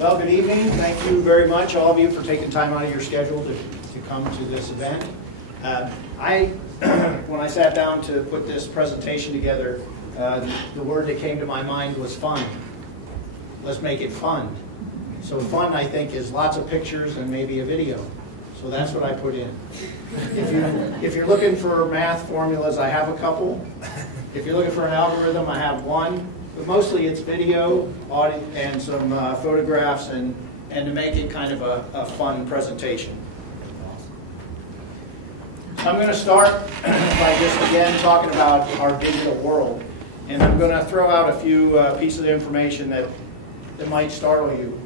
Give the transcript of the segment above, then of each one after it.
Well, good evening. Thank you very much, all of you, for taking time out of your schedule to come to this event. When I sat down to put this presentation together, the word that came to my mind was fun. Let's make it fun. So fun, I think, is lots of pictures and maybe a video. So that's what I put in. If you're looking for math formulas, I have a couple. If you're looking for an algorithm, I have one. But mostly it's video, audio, and some photographs, and to make it kind of a fun presentation. So I'm going to start by just again talking about our digital world. And I'm going to throw out a few pieces of information that might startle you.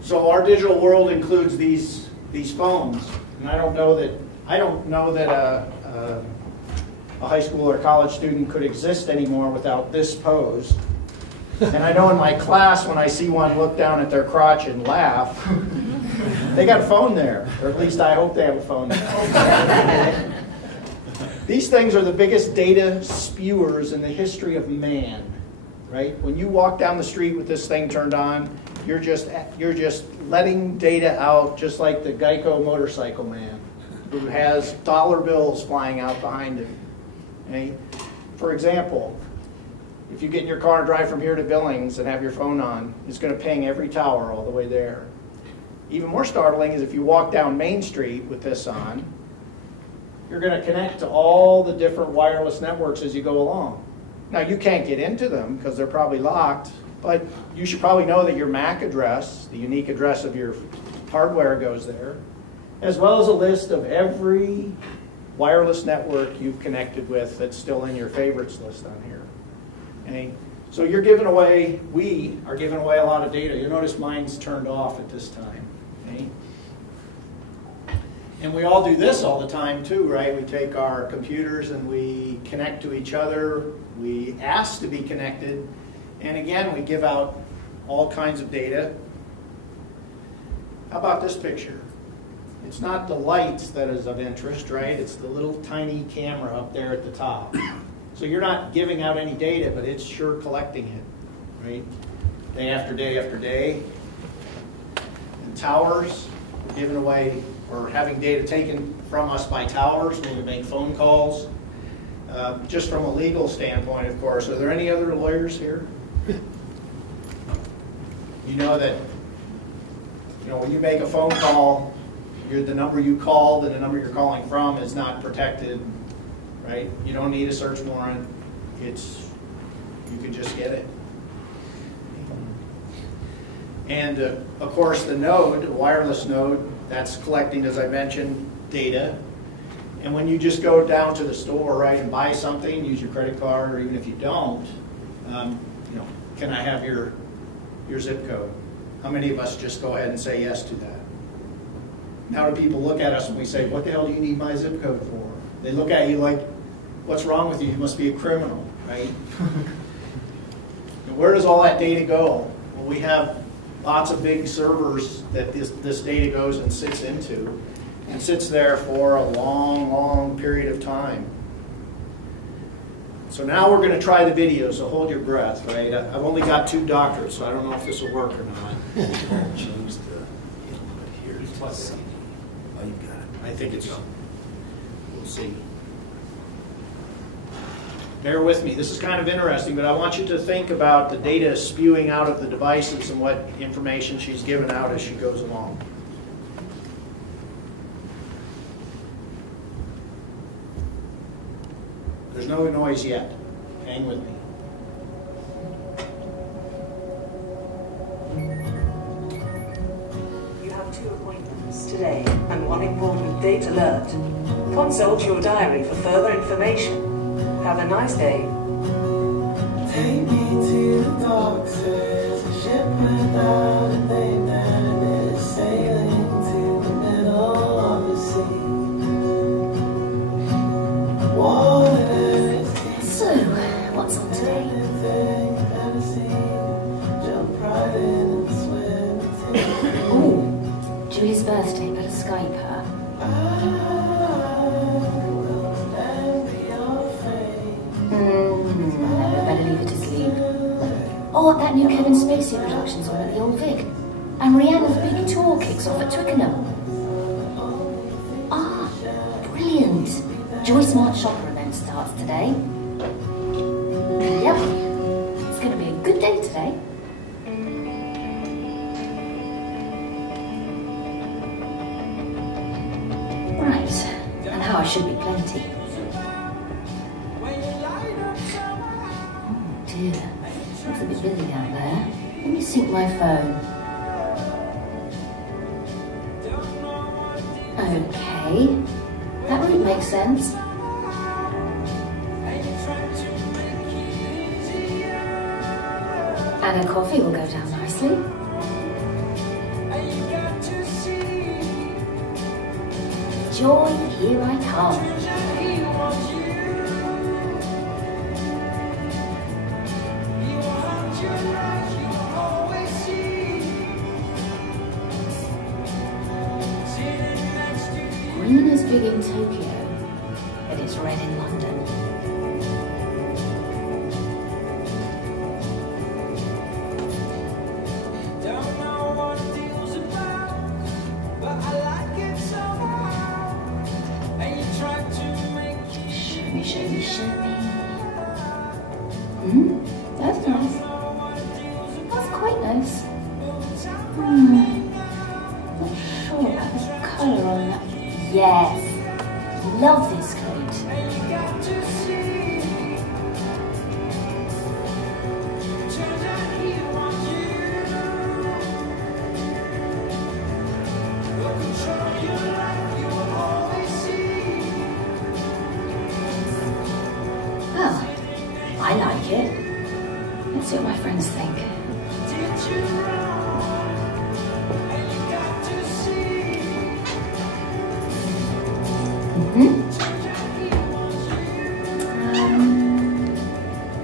So our digital world includes these phones, and I don't know that a high school or college student could exist anymore without this pose. And I know in my class, when I see one look down at their crotch and laugh, they got a phone there, or at least I hope they have a phone there. These things are the biggest data spewers in the history of man, right? When you walk down the street with this thing turned on, you're just letting data out, just like the Geico motorcycle man, who has dollar bills flying out behind him. Okay? For example, if you get in your car and drive from here to Billings and have your phone on, it's going to ping every tower all the way there. Even more startling is if you walk down Main Street with this on, you're going to connect to all the different wireless networks as you go along. Now, you can't get into them because they're probably locked, but you should probably know that your MAC address, the unique address of your hardware, goes there, as well as a list of every wireless network you've connected with that's still in your favorites list on here. Okay? So you're giving away, we are giving away a lot of data. You'll notice mine's turned off at this time. Okay? And we all do this all the time too, right? We take our computers and we connect to each other. We ask to be connected. And again, we give out all kinds of data. How about this picture? It's not the lights that is of interest, right? It's the little tiny camera up there at the top. So you're not giving out any data, but it's sure collecting it, right? Day after day after day. And towers, we're giving away or having data taken from us by towers when we make phone calls. Just from a legal standpoint, of course, are there any other lawyers here? You know that, when you make a phone call, the number you called and the number you're calling from is not protected, right? You don't need a search warrant. You can just get it. And of course, the node, the wireless node, that's collecting, as I mentioned, data. And when you just go down to the store, right, and buy something, use your credit card, or even if you don't, can I have your zip code? How many of us just go ahead and say yes to that? Now do people look at us and we say, what the hell do you need my zip code for? They look at you like, what's wrong with you? You must be a criminal, right? And where does all that data go? Well, we have lots of big servers that this data goes and sits into, and sits there for a long, long period of time. So now we're going to try the video, so hold your breath, right? I've only got 2 doctors, so I don't know if this will work or not. Change the here. Oh, you got it. I think it's, we'll see. Bear with me. This is kind of interesting, but I want you to think about the data spewing out of the devices and what information she's given out as she goes along. There's no noise yet. Hang with me. You have 2 appointments today and 1 important date alert. Consult your diary for further information. Have a nice day. Take me to the docks, there's a ship without a name and it's sailing to the middle of the sea. Water. So, what's on today? Ooh, Julie's birthday, better Skype her. Never better leave her to sleep. Oh, that new Kevin Spacey production's on at the Old Vic. And Rihanna's big tour kicks off at Twickenham. Ah, brilliant. Joy Smart Shopper event starts today. Yep, it's going to be a good day today. Right, and how I should be plenty. Oh dear, looks a bit busy out there. Let me sync my phone. Okay, that route makes sense. And a coffee will go down nicely. Joy, here I come. Green is big in Tokyo, but it's red in London. Show me. That's nice. That's quite nice. Not sure about the colour on that. Yes. Love this coat. Well, I like it. Let's see what my friends think.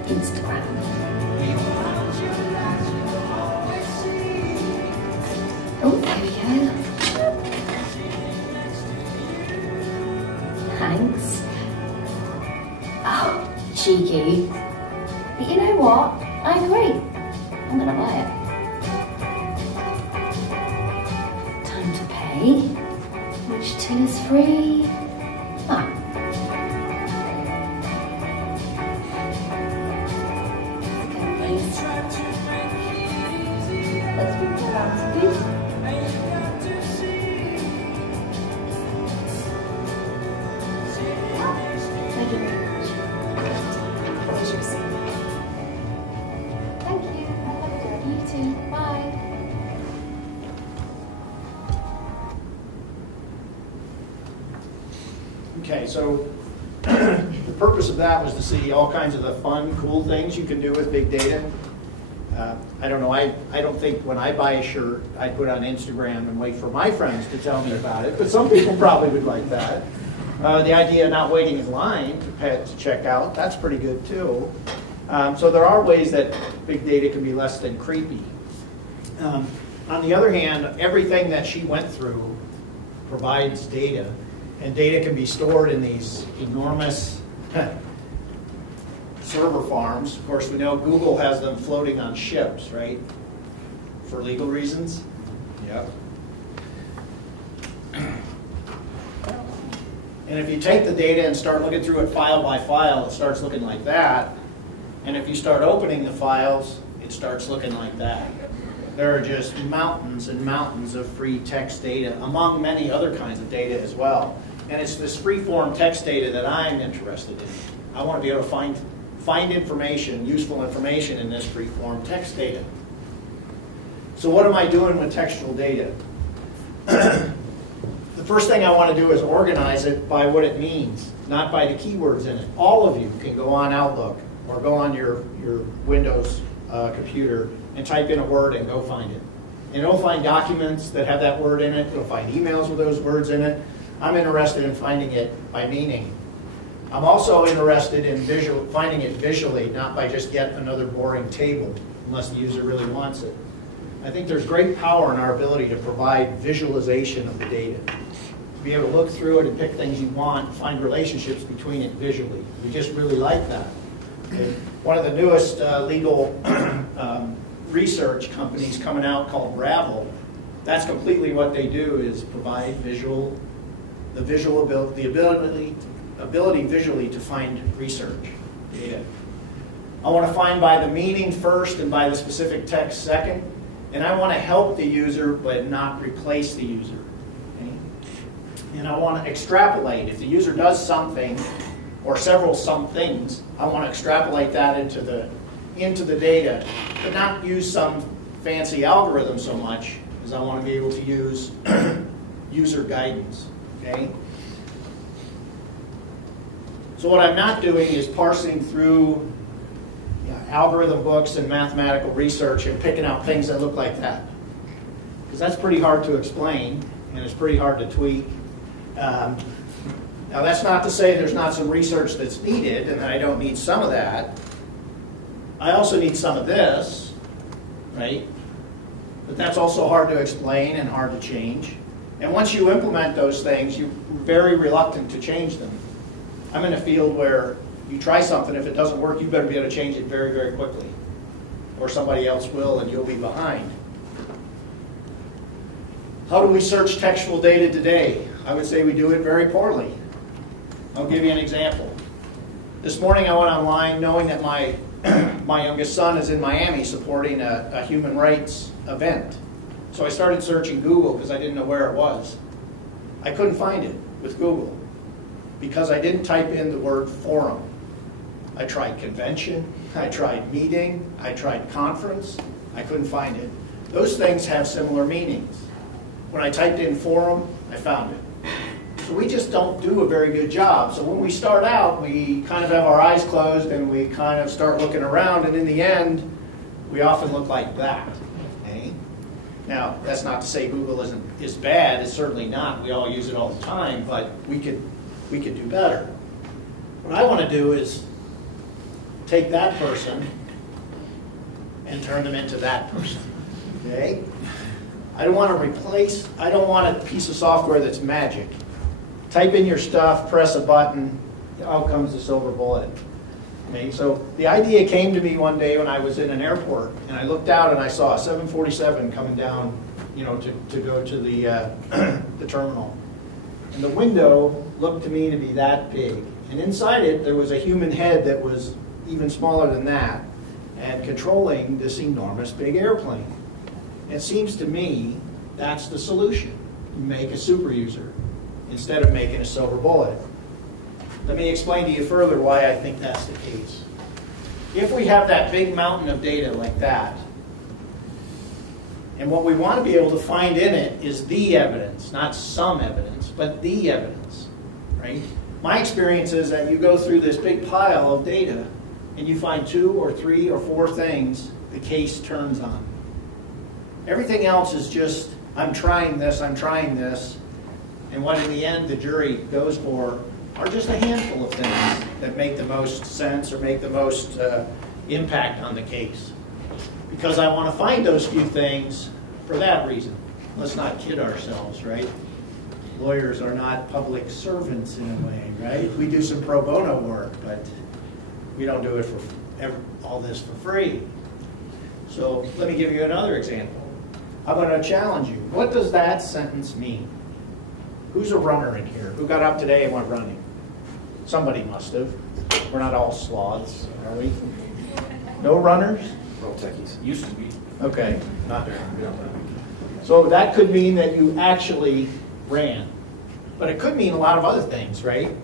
Instagram. Oh, there we go. Thanks. Oh, cheeky. But you know what? I agree. I'm gonna buy it. Time to pay. Which till is free? Ah. Okay, please. Let's move around, please. Thank you very much. Thank you. Have a good day. You too. Bye. Okay, so the purpose of that was to see all kinds of the fun, cool things you can do with big data. I don't know, I don't think when I buy a shirt, I put it on Instagram and wait for my friends to tell me about it, but some people probably would like that. The idea of not waiting in line to check out, that's pretty good too. So there are ways that big data can be less than creepy. On the other hand, everything that she went through provides data, and data can be stored in these enormous server farms. Of course, we know Google has them floating on ships, right? For legal reasons. Yep. And if you take the data and start looking through it file by file, it starts looking like that. And if you start opening the files, it starts looking like that. There are just mountains and mountains of free text data, among many other kinds of data as well. And it's this free-form text data that I'm interested in. I want to be able to find information, useful information in this free-form text data. So what am I doing with textual data? The first thing I want to do is organize it by what it means, not by the keywords in it. All of you can go on Outlook or go on your Windows computer and type in a word and go find it. And it'll find documents that have that word in it. It'll find emails with those words in it. I'm interested in finding it by meaning. I'm also interested in finding it visually, not by just yet another boring table, unless the user really wants it. I think there's great power in our ability to provide visualization of the data. To be able to look through it and pick things you want, find relationships between it visually. We just really like that. Okay. One of the newest legal research companies coming out called Ravel, that's completely what they do, is provide the ability visually to find research data. I want to find by the meaning first and by the specific text second, and I want to help the user but not replace the user. Okay? And I want to extrapolate. If the user does something or several somethings, I want to extrapolate that into the data, but not use some fancy algorithm so much, as I want to be able to use user guidance. Okay? So what I'm not doing is parsing through algorithm books and mathematical research and picking out things that look like that. Because that's pretty hard to explain, and it's pretty hard to tweak. Now that's not to say there's not some research that's needed, and that I don't need some of that. I also need some of this, right? But that's also hard to explain and hard to change. And once you implement those things, you're very reluctant to change them. I'm in a field where you try something, if it doesn't work, you better be able to change it very, very quickly. Or somebody else will, and you'll be behind. How do we search textual data today? I would say we do it very poorly. I'll give you an example. This morning I went online knowing that my youngest son is in Miami supporting a human rights event. So I started searching Google because I didn't know where it was. I couldn't find it with Google because I didn't type in the word forum. I tried convention, I tried meeting, I tried conference, I couldn't find it. Those things have similar meanings. When I typed in forum, I found it. So we just don't do a very good job. So when we start out, we kind of have our eyes closed and we kind of start looking around, and in the end, we often look like that. Okay? Now, that's not to say Google is bad. It's certainly not. We all use it all the time, but we could do better. What I want to do is take that person and turn them into that person. Okay? I don't want to replace, I don't want a piece of software that's magic. Type in your stuff, press a button, out comes the silver bullet. Okay, so the idea came to me one day when I was in an airport, and I looked out and I saw a 747 coming down, to go to the terminal. And the window looked to me to be that big. And inside it, there was a human head that was even smaller than that, and controlling this enormous big airplane. It seems to me that's the solution. Make a super user instead of making a silver bullet. Let me explain to you further why I think that's the case. If we have that big mountain of data like that, and what we want to be able to find in it is the evidence, not some evidence, but the evidence, right? My experience is that you go through this big pile of data and you find 2 or 3 or 4 things the case turns on. Everything else is just, I'm trying this, and what in the end the jury goes for are just a handful of things that make the most sense or make the most impact on the case. Because I want to find those few things for that reason. Let's not kid ourselves, right? Lawyers are not public servants in a way, right? We do some pro bono work, but we don't do it for all this for free. So let me give you another example. I'm going to challenge you. What does that sentence mean? Who's a runner in here? Who got up today and went running? Somebody must have. We're not all sloths, are we? No runners? We're all techies. Used to be. Okay. Not so that could mean that you actually ran. But it could mean a lot of other things, right?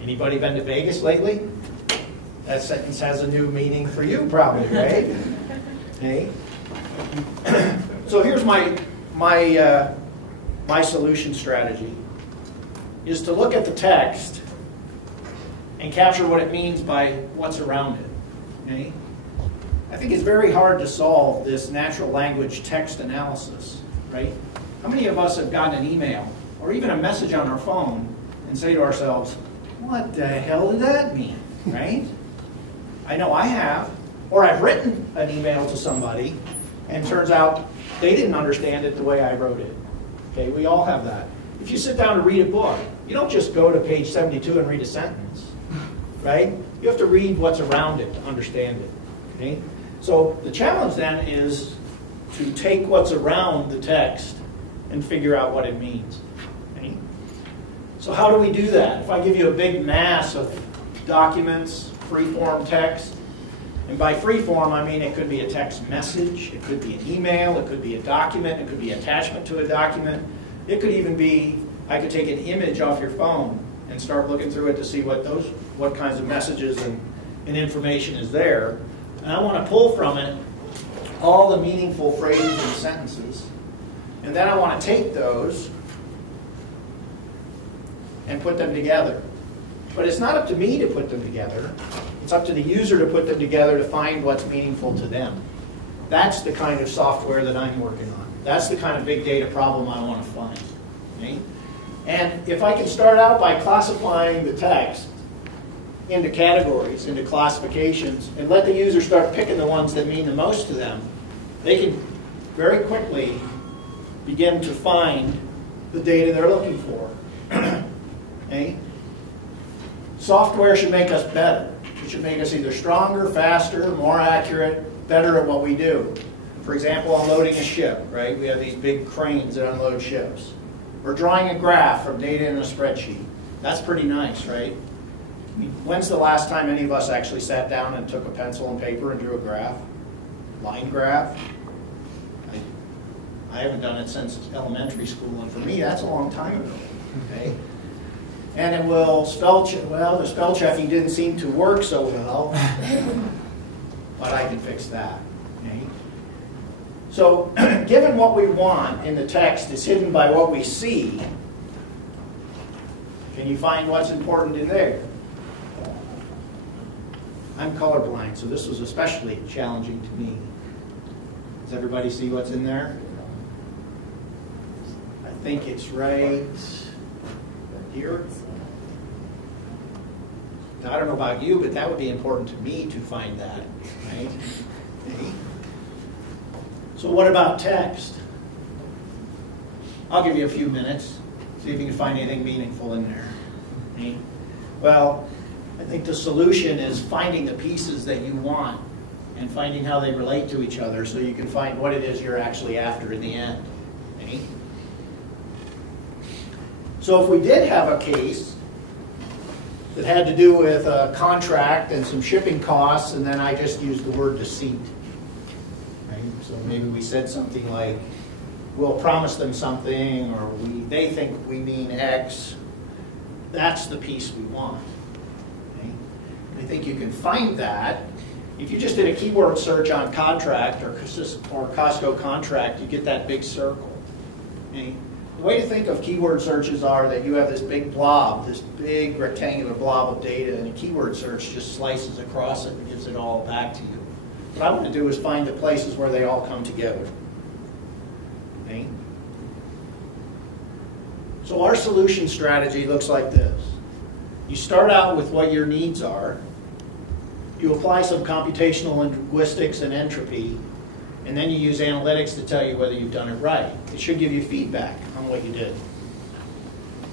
Anybody been to Vegas lately? That sentence has a new meaning for you probably, right? Okay. So here's my solution strategy, is to look at the text and capture what it means by what's around it. Okay? I think it's very hard to solve this natural language text analysis, right? How many of us have gotten an email or even a message on our phone and say to ourselves, what the hell did that mean, right? I know I have. Or I've written an email to somebody and turns out they didn't understand it the way I wrote it. Okay, we all have that. If you sit down to read a book, you don't just go to page 72 and read a sentence, right? You have to read what's around it to understand it. Okay? So the challenge then is to take what's around the text and figure out what it means. Okay? So how do we do that? If I give you a big mass of documents, free-form text, and by free-form I mean it could be a text message, it could be an email, it could be a document, it could be attachment to a document, it could even be, I could take an image off your phone and start looking through it to see what kinds of messages and information is there. And I want to pull from it all the meaningful phrases and sentences. And then I want to take those and put them together. But it's not up to me to put them together. It's up to the user to put them together to find what's meaningful to them. That's the kind of software that I'm working on. That's the kind of big data problem I want to find. Okay? And if I can start out by classifying the text into categories, into classifications, and let the user start picking the ones that mean the most to them, they can very quickly begin to find the data they're looking for. Okay? Software should make us better. It should make us either stronger, faster, more accurate, better at what we do. For example, unloading a ship, right? We have these big cranes that unload ships. Or drawing a graph from data in a spreadsheet. That's pretty nice, right? I mean, when's the last time any of us actually sat down and took a pencil and paper and drew a graph? Line graph? I haven't done it since elementary school, and for me, that's a long time ago. Okay? And it will spell check. Well, the spell checking didn't seem to work so well, but I can fix that. Okay? So, given what we want in the text is hidden by what we see, can you find what's important in there? I'm colorblind, so this was especially challenging to me. Does everybody see what's in there? I think it's right here. Now, I don't know about you, but that would be important to me to find that. Right? Okay. So what about text? I'll give you a few minutes, see if you can find anything meaningful in there. Okay. Well, I think the solution is finding the pieces that you want and finding how they relate to each other so you can find what it is you're actually after in the end. Okay? So if we did have a case that had to do with a contract and some shipping costs, and then I just used the word deceit. Right? So maybe we said something like, we'll promise them something, or they think we mean X. That's the piece we want. Okay? I think you can find that. If you just did a keyword search on contract or Costco contract, you get that big circle. Okay? The way to think of keyword searches are that you have this big blob, this big rectangular blob of data, and a keyword search just slices across it and gives it all back to you. What I want to do is find the places where they all come together. Okay? So our solution strategy looks like this. You start out with what your needs are. You apply some computational linguistics and entropy, and then you use analytics to tell you whether you've done it right. It should give you feedback on what you did.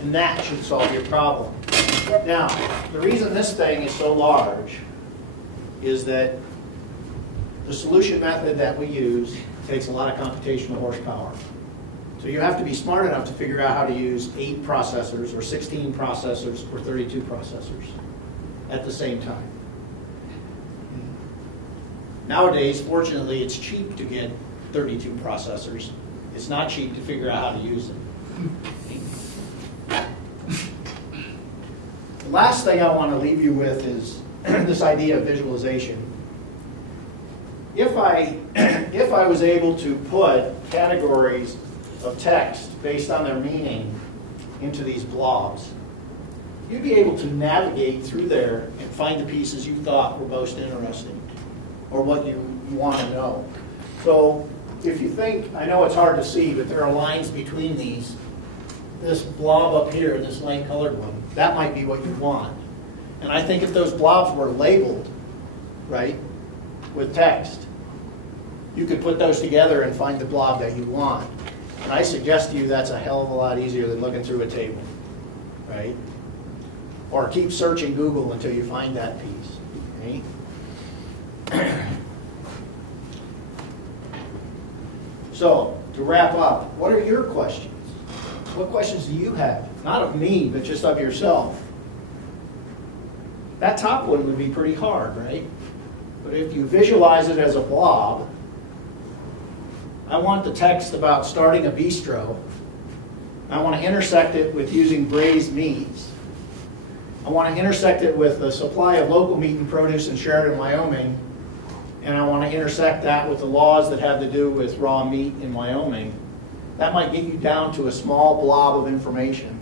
And that should solve your problem. Now, the reason this thing is so large is that the solution method that we use takes a lot of computational horsepower. So you have to be smart enough to figure out how to use 8 processors or 16 processors or 32 processors at the same time. Nowadays, fortunately, it's cheap to get 32 processors. It's not cheap to figure out how to use them. The last thing I want to leave you with is this idea of visualization. If I was able to put categories of text based on their meaning into these blobs, you'd be able to navigate through there and find the pieces you thought were most interesting or what you want to know. So if you think, I know it's hard to see, but there are lines between these. This blob up here, this light colored one, that might be what you want. And I think if those blobs were labeled, right, with text, you could put those together and find the blob that you want. And I suggest to you that's a hell of a lot easier than looking through a table, right? Or keep searching Google until you find that piece. So, to wrap up, what are your questions? What questions do you have? Not of me, but just of yourself. That top one would be pretty hard, right? But if you visualize it as a blob, I want the text about starting a bistro. I want to intersect it with using braised meats. I want to intersect it with the supply of local meat and produce in Sheridan, Wyoming. And I want to intersect that with the laws that have to do with raw meat in Wyoming. That might get you down to a small blob of information,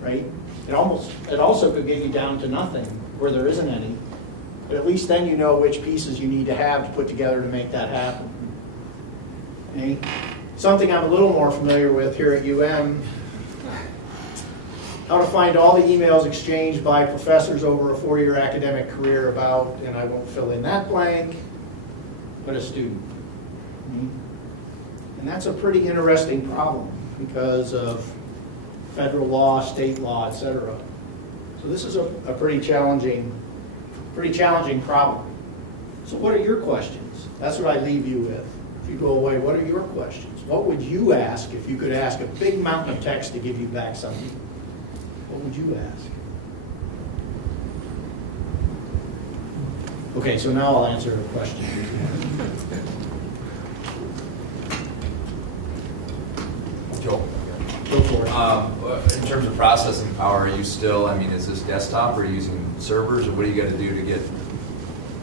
right? It also could get you down to nothing, where there isn't any. But at least then you know which pieces you need to have to put together to make that happen. Okay? Something I'm a little more familiar with here at UM, how to find all the emails exchanged by professors over a 4-year academic career about, and I won't fill in that blank, but a student. And that's a pretty interesting problem because of federal law, state law, etc. So this is a pretty challenging problem. So what are your questions? That's what I leave you with. If you go away, what are your questions? What would you ask if you could ask a big mountain of text to give you back something? What would you ask? Okay, so now I'll answer a question. Joel. Go for it. In terms of processing power, are you still, I mean, is this desktop or are you using servers, or what do you got to do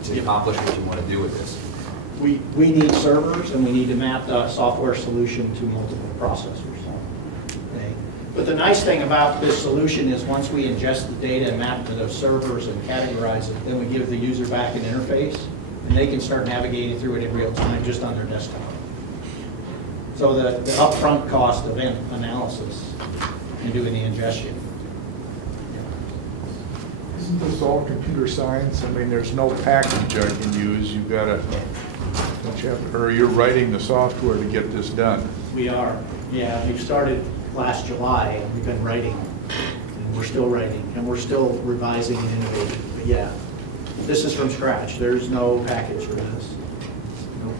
to accomplish what you want to do with this? We need servers, and we need to map the software solution to multiple processors. Okay. But the nice thing about this solution is once we ingest the data and map to those servers and categorize it, then we give the user back an interface, and they can start navigating through it in real time just on their desktop. So the upfront cost of analysis and doing the ingestion. Isn't this all computer science? I mean, there's no package I can use. You've got to, don't you have, or you're writing the software to get this done? We are. Yeah, we started last July, and we've been writing, and we're still writing, and we're still revising and innovating. But yeah, this is from scratch. There's no package for this. Nope.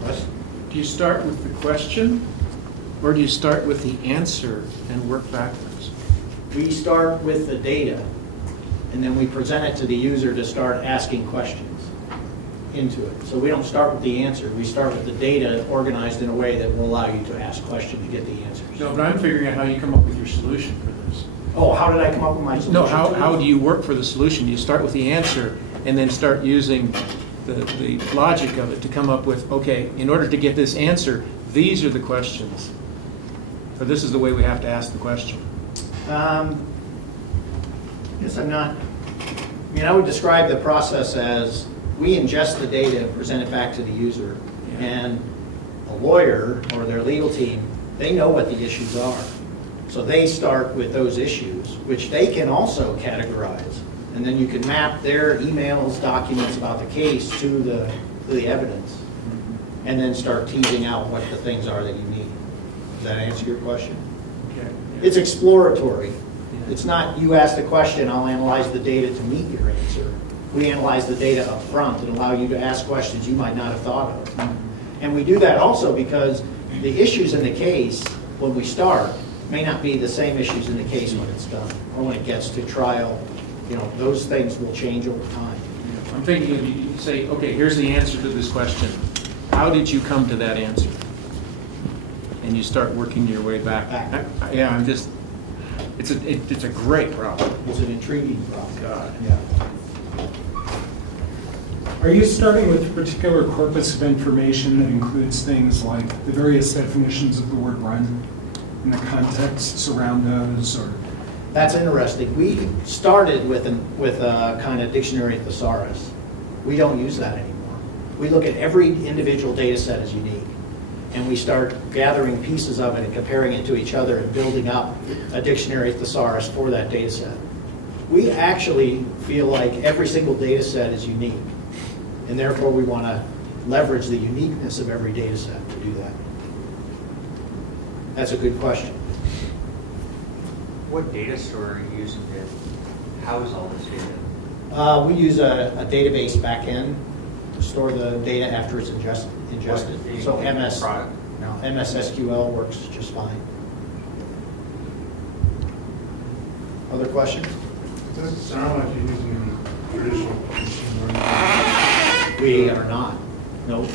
What? Do you start with the question, or do you start with the answer and work backwards? We start with the data, and then we present it to the user to start asking questions into it. So we don't start with the answer. We start with the data organized in a way that will allow you to ask questions to get the answers. No, but I'm figuring out how you come up with your solution for this. Oh, how did I come up with my solution? No, how do you work for the solution? You start with the answer and then start using the logic of it to come up with, okay, in order to get this answer, these are the questions. Or this is the way we have to ask the question. Guess I'm not, I mean, I would describe the process as we ingest the data and present it back to the user. Yeah. And a lawyer or their legal team, they know what the issues are. So they start with those issues, which they can also categorize. And then you can map their emails, documents about the case to the evidence. And then start teasing out what the things are that you need. Does that answer your question? Okay. Yeah. It's exploratory. Yeah. It's not you ask the question, I'll analyze the data to meet your answer. We analyze the data up front and allow you to ask questions you might not have thought of. Mm-hmm. And we do that also because the issues in the case, when we start, may not be the same issues in the case when it's done or when it gets to trial. You know, those things will change over time. I'm thinking if you say, okay, here's the answer to this question. How did you come to that answer? And you start working your way back. I'm just, it's a great problem. It's an intriguing problem. God. Yeah. Are you starting with a particular corpus of information that includes things like the various definitions of the word run and the contexts around those, or? That's interesting. We started with a kind of dictionary thesaurus. We don't use that anymore. We look at every individual data set as unique, and we start gathering pieces of it and comparing it to each other and building up a dictionary thesaurus for that data set. We actually feel like every single data set is unique, and therefore we want to leverage the uniqueness of every data set to do that. That's a good question. What data store are you using to house all this data? We use a database backend to store the data after it's ingested ingested. What, So the MS, product? no, MS SQL works just fine. Other questions? It doesn't sound like you're using any traditional machine learning. We are not, no.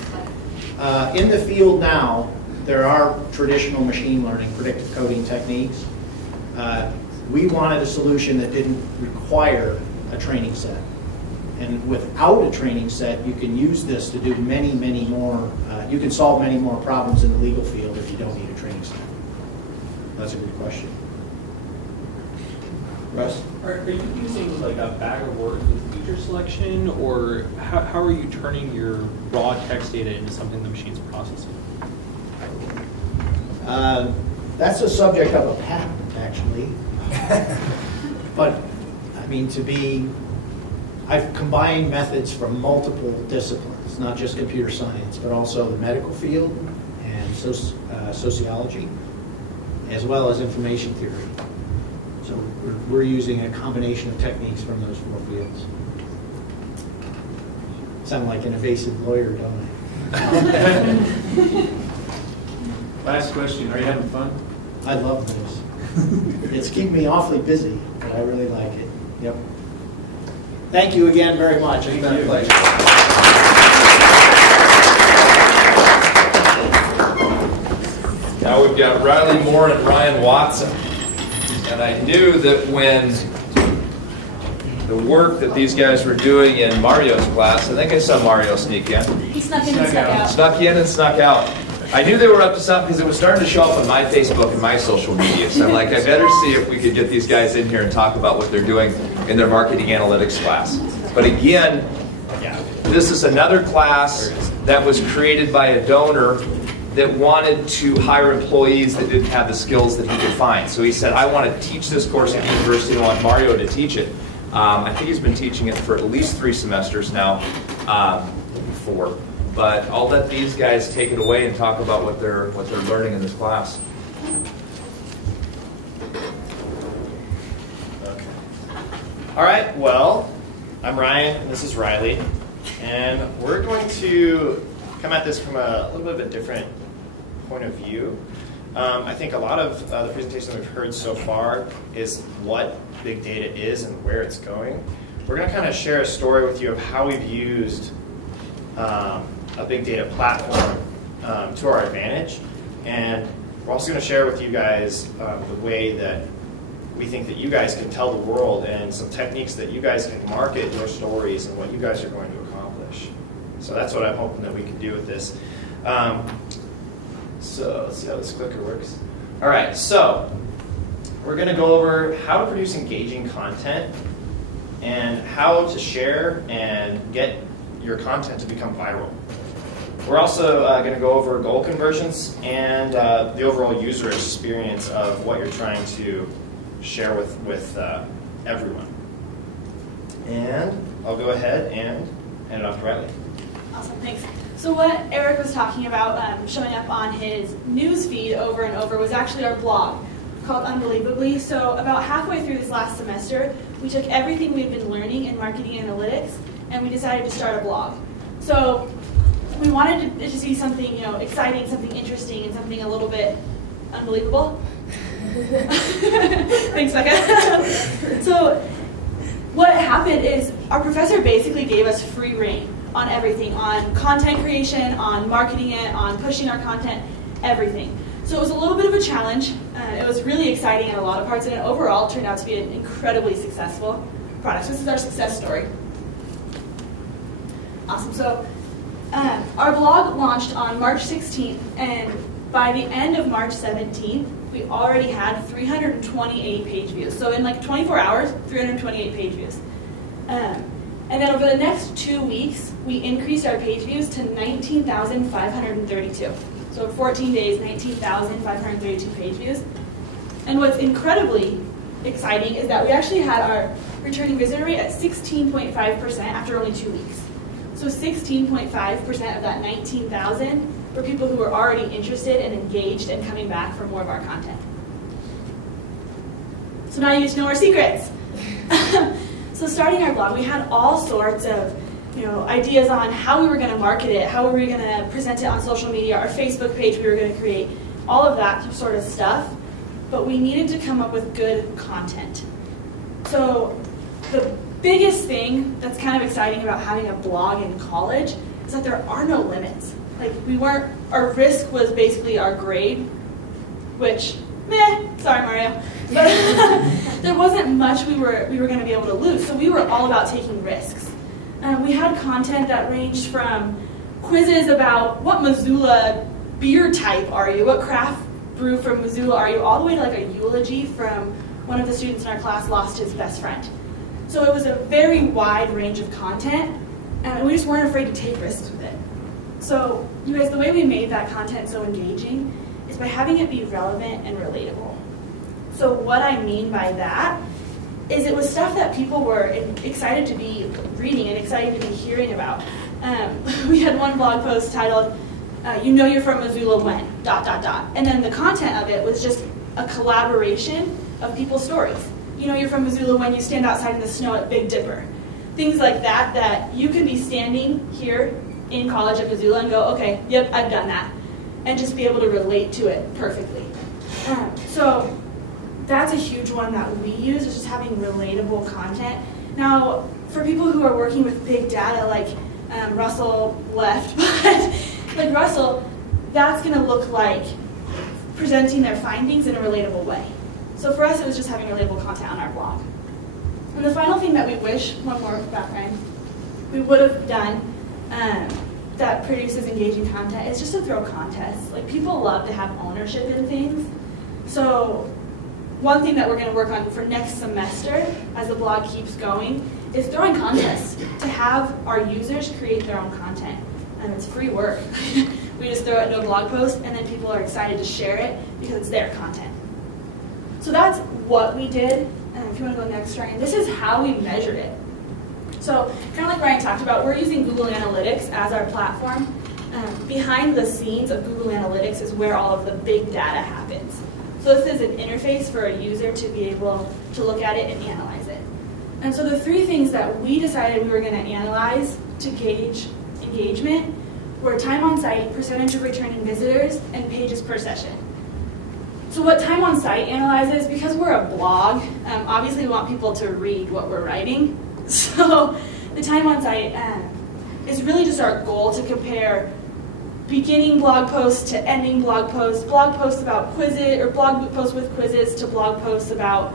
In the field now, there are traditional machine learning, predictive coding techniques. We wanted a solution that didn't require a training set. And without a training set, you can use this to do many, many more, you can solve many more problems in the legal field if you don't need a training set. That's a good question. Russ? Are you using like a bag of words with feature selection, or how are you turning your raw text data into something the machine's processing? That's a subject of a patent, actually. But, I mean, I've combined methods from multiple disciplines, not just computer science, but also the medical field and sociology, as well as information theory. So we're using a combination of techniques from those 4 fields. Sound like an evasive lawyer, don't I? Last question, are you having fun? I love this. It's keeping me awfully busy, but I really like it. Yep. Thank you again very much. It's been a pleasure. Now we've got Riley Moore and Ryan Watson. And I knew that when the work that these guys were doing in Mario's class, I think I saw Mario sneak in. He snuck in and snuck out. Snuck in and snuck out. I knew they were up to something because it was starting to show up on my Facebook and my social media. So I'm like, I better see if we could get these guys in here and talk about what they're doing in their marketing analytics class. But again, this is another class that was created by a donor that wanted to hire employees that didn't have the skills that he could find. So he said, I want to teach this course at university. I want Mario to teach it. I think he's been teaching it for at least 3 semesters now, maybe 4. But I'll let these guys take it away and talk about what they're learning in this class. Okay. All right, well, I'm Ryan, and this is Riley. And we're going to come at this from a little bit of a different point of view. I think a lot of the presentation that we've heard so far is what big data is and where it's going. We're going to kind of share a story with you of how we've used a big data platform to our advantage. And we're also going to share with you guys the way that we think that you guys can tell the world and some techniques that you guys can market your stories and what you guys are going to accomplish. So that's what I'm hoping that we can do with this. So let's see how this clicker works. All right, so we're going to go over how to produce engaging content and how to share and get your content to become viral. We're also going to go over goal conversions and the overall user experience of what you're trying to share with everyone. And I'll go ahead and hand it off to Riley. Awesome, thanks. So what Eric was talking about showing up on his news feed over and over was actually our blog called Unbelievably. So about halfway through this last semester, we took everything we've been learning in marketing analytics and we decided to start a blog. So we wanted it to be something, exciting, something interesting, and something a little bit unbelievable. Thanks, Becca. So what happened is our professor basically gave us free rein on everything, on content creation, on marketing it, on pushing our content, everything. So it was a little bit of a challenge. It was really exciting in a lot of parts, and it overall turned out to be an incredibly successful product. So this is our success story. Awesome. So our blog launched on March 16th, and by the end of March 17th, we already had 328 page views. So in like 24 hours, 328 page views. And then over the next 2 weeks, we increased our page views to 19,532. So in 14 days, 19,532 page views. And what's incredibly exciting is that we actually had our returning visitor rate at 16.5% after only 2 weeks. So 16.5% of that 19,000 were people who were already interested and engaged and coming back for more of our content. So now you get to know our secrets. So starting our blog, we had all sorts of ideas on how we were going to market it, how we were going to present it on social media, our Facebook page we were going to create, all of that sort of stuff. But we needed to come up with good content. So the biggest thing that's kind of exciting about having a blog in college is that there are no limits. Like our risk was basically our grade, which, sorry Mario, but there wasn't much we were going to be able to lose. So we were all about taking risks. We had content that ranged from quizzes about what Missoula beer type are you, what craft brew from Missoula are you, all the way to like a eulogy from one of the students in our class lost his best friend. So it was a very wide range of content, and we just weren't afraid to take risks with it. So you guys, the way we made that content so engaging is by having it be relevant and relatable. So what I mean by that is it was stuff that people were excited to be reading and excited to be hearing about. We had one blog post titled, you know you're from Missoula when, ... And then the content of it was just a collaboration of people's stories. You know you're from Missoula when you stand outside in the snow at Big Dipper. Things like that, that you can be standing here in college at Missoula and go, okay, yep, I've done that. And just be able to relate to it perfectly. So that's a huge one that we use, is just having relatable content. Now, for people who are working with big data, like Russell left, but like Russell, that's going to look like presenting their findings in a relatable way. So for us, it was just having relatable content on our blog. And the final thing that we wish, one more background, we would have done that produces engaging content is just to throw contests. Like, people love to have ownership in things. So one thing that we're going to work on for next semester, as the blog keeps going, is throwing contests to have our users create their own content. And it's free work. We just throw it into a blog post, and then people are excited to share it because it's their content. So that's what we did. If you want to go next, Ryan, this is how we measured it. So kind of like Ryan talked about, we're using Google Analytics as our platform. Behind the scenes of Google Analytics is where all of the big data happens. So this is an interface for a user to be able to look at it and analyze it. And so the three things that we decided we were going to analyze to gauge engagement were time on site, percentage of returning visitors, and pages per session. So what time on site analyzes, because we're a blog, obviously we want people to read what we're writing. So the time on site is really just our goal to compare beginning blog posts to ending blog posts about quizzes, or blog posts with quizzes to blog posts about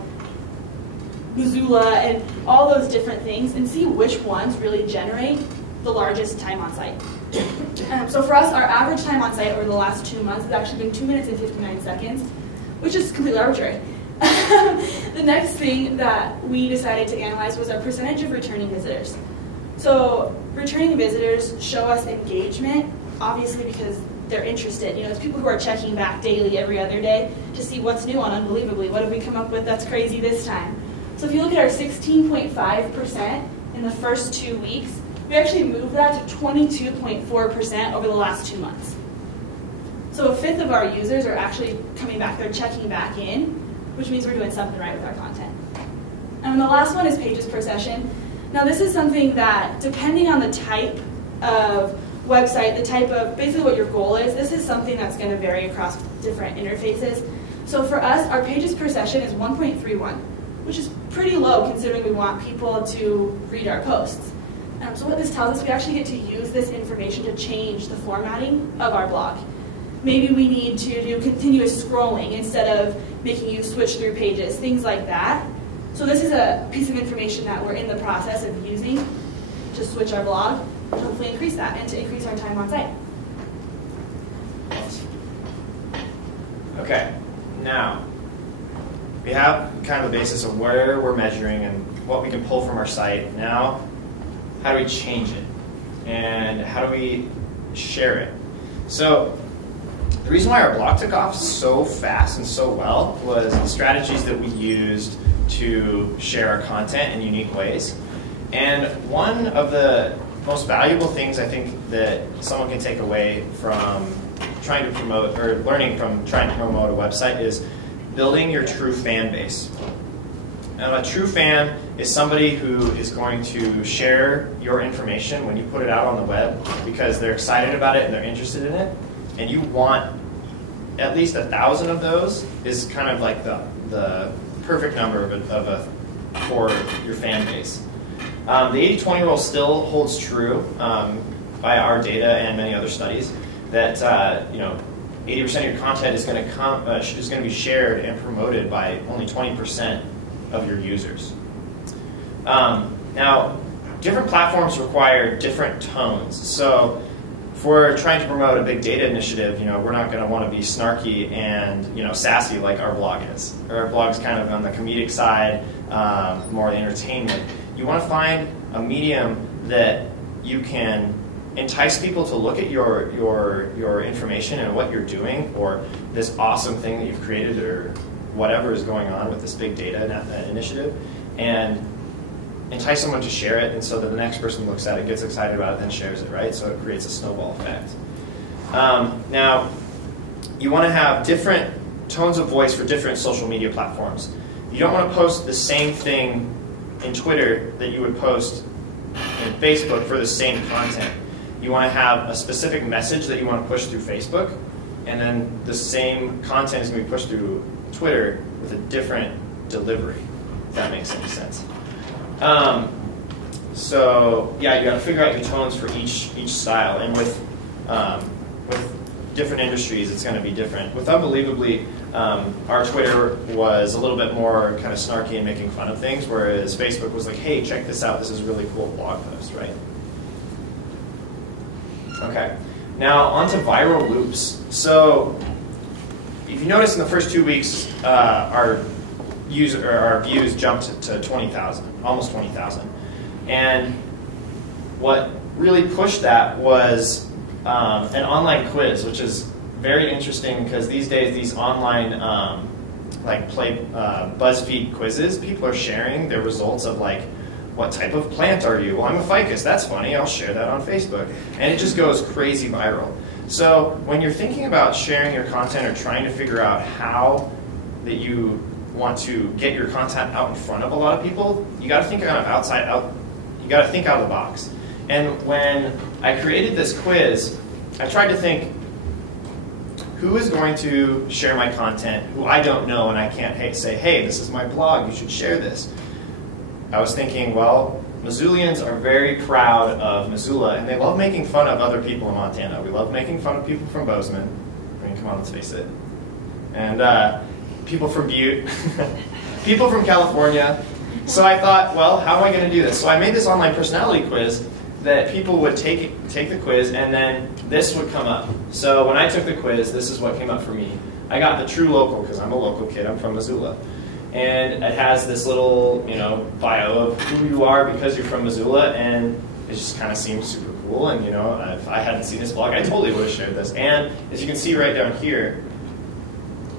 Missoula, and all those different things, and see which ones really generate the largest time on site. So for us, our average time on site over the last 2 months has actually been 2 minutes and 59 seconds, which is completely arbitrary. The next thing that we decided to analyze was our percentage of returning visitors. So returning visitors show us engagement, obviously because they're interested. It's people who are checking back daily, every other day, to see what's new on Unbelievably. What have we come up with that's crazy this time? So if you look at our 16.5% in the first 2 weeks, we actually moved that to 22.4% over the last 2 months. So a fifth of our users are actually coming back, they're checking back in, which means we're doing something right with our content. And the last one is pages per session. Now this is something that, depending on the type of website, the type of, basically what your goal is, this is something that's going to vary across different interfaces. So for us, our pages per session is 1.31, which is pretty low considering we want people to read our posts. So what this tells us, we actually get to use this information to change the formatting of our blog. Maybe we need to do continuous scrolling instead of making you switch through pages, things like that. So this is a piece of information that we're in the process of using to switch our blog, to hopefully increase that and to increase our time on site. Okay, now we have kind of the basis of where we're measuring and what we can pull from our site. Now, how do we change it? And how do we share it? So the reason why our blog took off so fast and so well was the strategies that we used to share our content in unique ways. And one of the most valuable things I think that someone can take away from trying to promote, or learning from trying to promote a website, is building your true fan base. a true fan is somebody who is going to share your information when you put it out on the web because they're excited about it and they're interested in it, and you want at least 1,000 of those is kind of like the perfect number for your fan base. The 80-20 rule still holds true by our data and many other studies that 80% of your content is going to be shared and promoted by only 20% of your users. Now, different platforms require different tones. So, if we're trying to promote a big data initiative, we're not going to want to be snarky and sassy like our blog is. Our blog is kind of on the comedic side, more the entertainment. You want to find a medium that you can entice people to look at your information and what you're doing, or this awesome thing that you've created, or whatever is going on with this big data initiative, and entice someone to share it, and so that the next person looks at it, gets excited about it, then shares it, right? So it creates a snowball effect. Now, you want to have different tones of voice for different social media platforms. You don't want to post the same thing in Twitter that you would post in Facebook for the same content. You want to have a specific message that you want to push through Facebook, and then the same content is going to be pushed through Twitter with a different delivery, if that makes any sense. So yeah, you got to figure out your tones for each style, and with different industries, it's going to be different. With Unbelievably, our Twitter was a little bit more kind of snarky and making fun of things, whereas Facebook was like, hey, check this out, this is a really cool blog post, right? Okay, now on to viral loops. So if you notice in the first 2 weeks, our views jumped to 20,000, almost 20,000. And what really pushed that was an online quiz, which is very interesting because these days these online BuzzFeed quizzes, people are sharing their results of like, what type of plant are you? Well, I'm a ficus. That's funny. I'll share that on Facebook. And it just goes crazy viral. So when you're thinking about sharing your content or trying to figure out how that you want to get your content out in front of a lot of people, you got to think kind of you got to think out of the box. And when I created this quiz, I tried to think, who is going to share my content who I don't know and I can't say, hey, this is my blog, you should share this. I was thinking, well, Missoulians are very proud of Missoula, and they love making fun of other people in Montana. We love making fun of people from Bozeman. I mean, come on, let's face it. And people from Butte, people from California. So I thought, well, how am I going to do this? So I made this online personality quiz that people would take the quiz, and then this would come up. So when I took the quiz, this is what came up for me. I got the true local, because I'm a local kid. I'm from Missoula. And it has this little, bio of who you are because you're from Missoula, and it just kind of seems super cool. And if I hadn't seen this blog, I totally would have shared this. And as you can see right down here,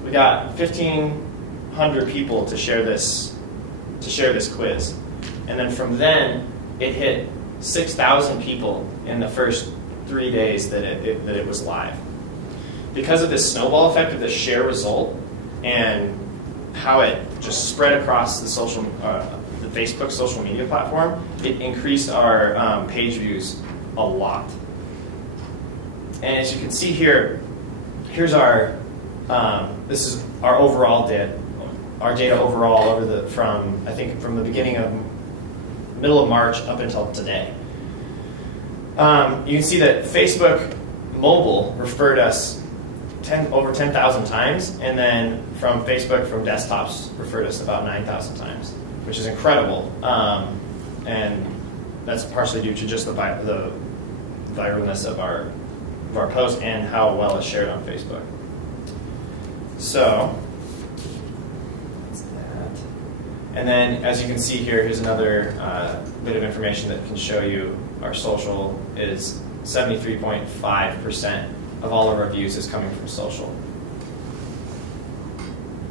we got 1,500 people to share this quiz, and then from then it hit 6,000 people in the first 3 days that it was live. Because of this snowball effect of the share result and how it just spread across the Facebook social media platform, it increased our page views a lot. And as you can see here, here's our this is our overall data, our data overall over from the beginning of middle of March up until today. You can see that Facebook mobile referred us over 10,000 times, and then from Facebook from desktops referred us about 9,000 times, which is incredible. And that's partially due to just the viralness of our post and how well it's shared on Facebook. So that's that. And then, as you can see here, here's another bit of information that can show you our social is 73.5% of all of our views is coming from social.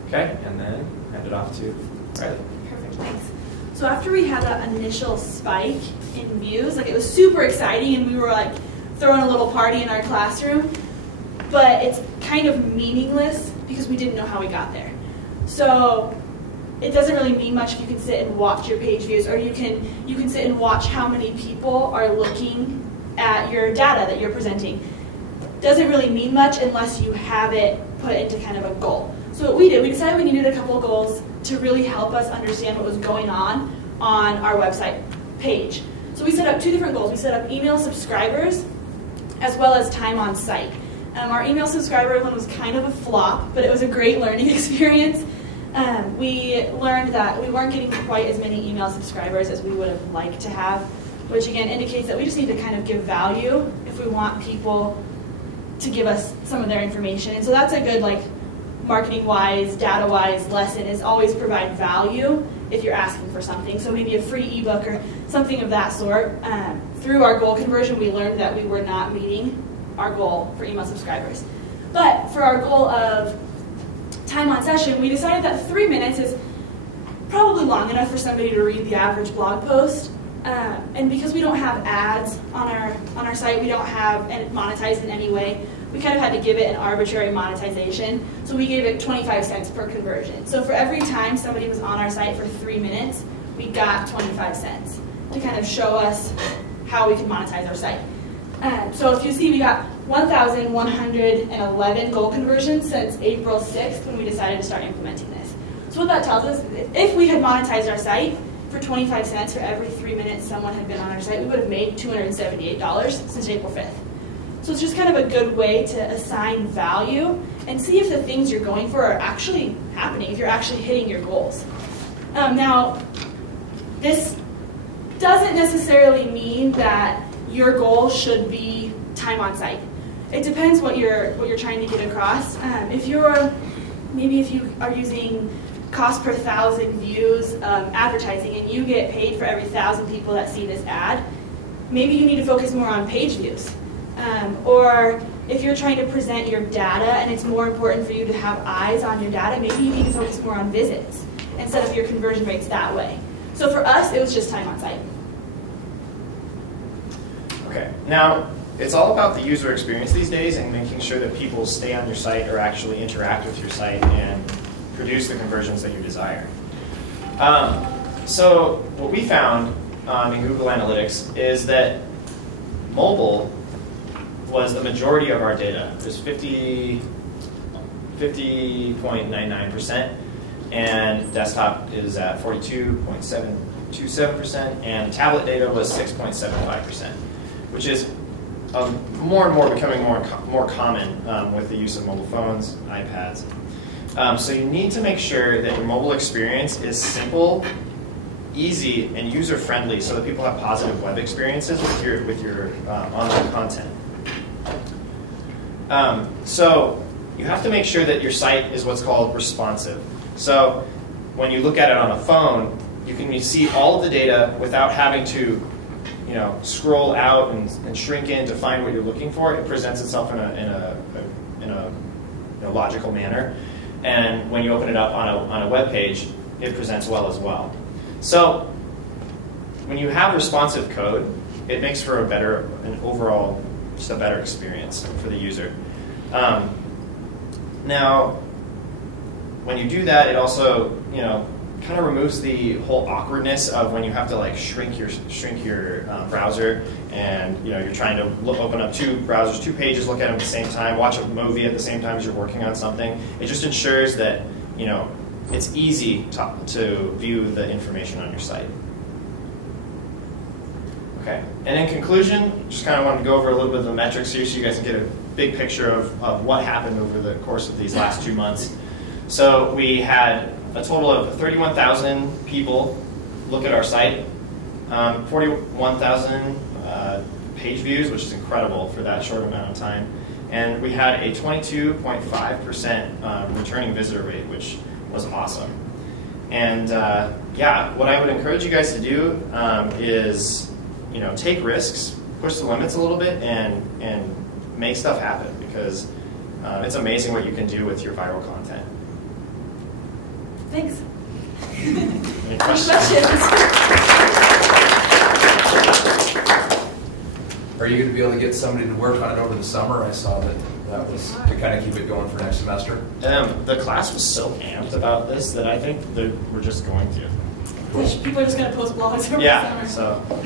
Okay, and then hand it off to Riley. Perfect, thanks. So after we had that initial spike in views, it was super exciting, and we were throwing a little party in our classroom, but it's kind of meaningless because we didn't know how we got there. So it doesn't really mean much if you can sit and watch your page views, or you can sit and watch how many people are looking at your data that you're presenting. Doesn't really mean much unless you have it put into kind of a goal. So what we did, we decided we needed a couple of goals to really help us understand what was going on our website page. So we set up 2 different goals. We set up email subscribers as well as time on site. Our email subscriber one was kind of a flop, but it was a great learning experience. We learned that we weren't getting quite as many email subscribers as we would have liked to have, which again indicates that we just need to kind of give value if we want people to give us some of their information. And so that's a good, like, marketing-wise, data-wise lesson, is always provide value if you're asking for something. So maybe a free ebook or something of that sort. Through our goal conversion, we learned that we were not meeting our goal for email subscribers. But for our goal of time on session, we decided that 3 minutes is probably long enough for somebody to read the average blog post. And because we don't have ads on our site, we don't have it monetized in any way, we kind of had to give it an arbitrary monetization. So we gave it 25 cents per conversion. So for every time somebody was on our site for 3 minutes, we got 25 cents to kind of show us how we could monetize our site. So if you see, we got 1,111 goal conversions since April 6th when we decided to start implementing this. So what that tells us is if we had monetized our site for 25 cents for every 3 minutes someone had been on our site, we would have made $278 since April 5th. So it's just kind of a good way to assign value and see if the things you're going for are actually happening, if you're actually hitting your goals. Now, this doesn't necessarily mean that your goal should be time on site. It depends what you're trying to get across. If you are using cost per 1,000 views advertising and you get paid for every 1,000 people that see this ad, maybe you need to focus more on page views. Or if you're trying to present your data and it's more important for you to have eyes on your data, maybe you need to focus more on visits instead of your conversion rates that way. So for us, it was just time on site. Okay, now it's all about the user experience these days and making sure that people stay on your site or actually interact with your site and produce the conversions that you desire. So what we found in Google Analytics is that mobile was the majority of our data. It was 50.99%, and desktop is at 42.727%, and tablet data was 6.75%, which is more and more becoming more common with the use of mobile phones, iPads. So you need to make sure that your mobile experience is simple, easy, and user-friendly so that people have positive web experiences with your online content. So you have to make sure that your site is what's called responsive. So when you look at it on a phone, you can see all of the data without having to scroll out and shrink in to find what you're looking for. It presents itself in a logical manner. And when you open it up on a web page, it presents well as well. So when you have responsive code, it makes for an overall just a better experience for the user. Now, when you do that, it also kind of removes the whole awkwardness of when you have to like shrink your browser and you're trying to open up 2 browsers, 2 pages, look at them at the same time, watch a movie at the same time as you're working on something. It just ensures that it's easy to view the information on your site. Okay, and in conclusion, just kind of wanted to go over a little bit of the metrics here so you guys can get a big picture of what happened over the course of these last 2 months. So we had a total of 31,000 people look at our site, 41,000 page views, which is incredible for that short amount of time. And we had a 22.5% returning visitor rate, which was awesome. And yeah, what I would encourage you guys to do is take risks, push the limits a little bit, and make stuff happen, because it's amazing what you can do with your viral content. Thanks. Any questions? Are you going to be able to get somebody to work on it over the summer? I saw that That was to kind of keep it going for next semester. The class was so amped about this that I think that we're just going to. People are just going to post blogs over Yeah, the summer. so.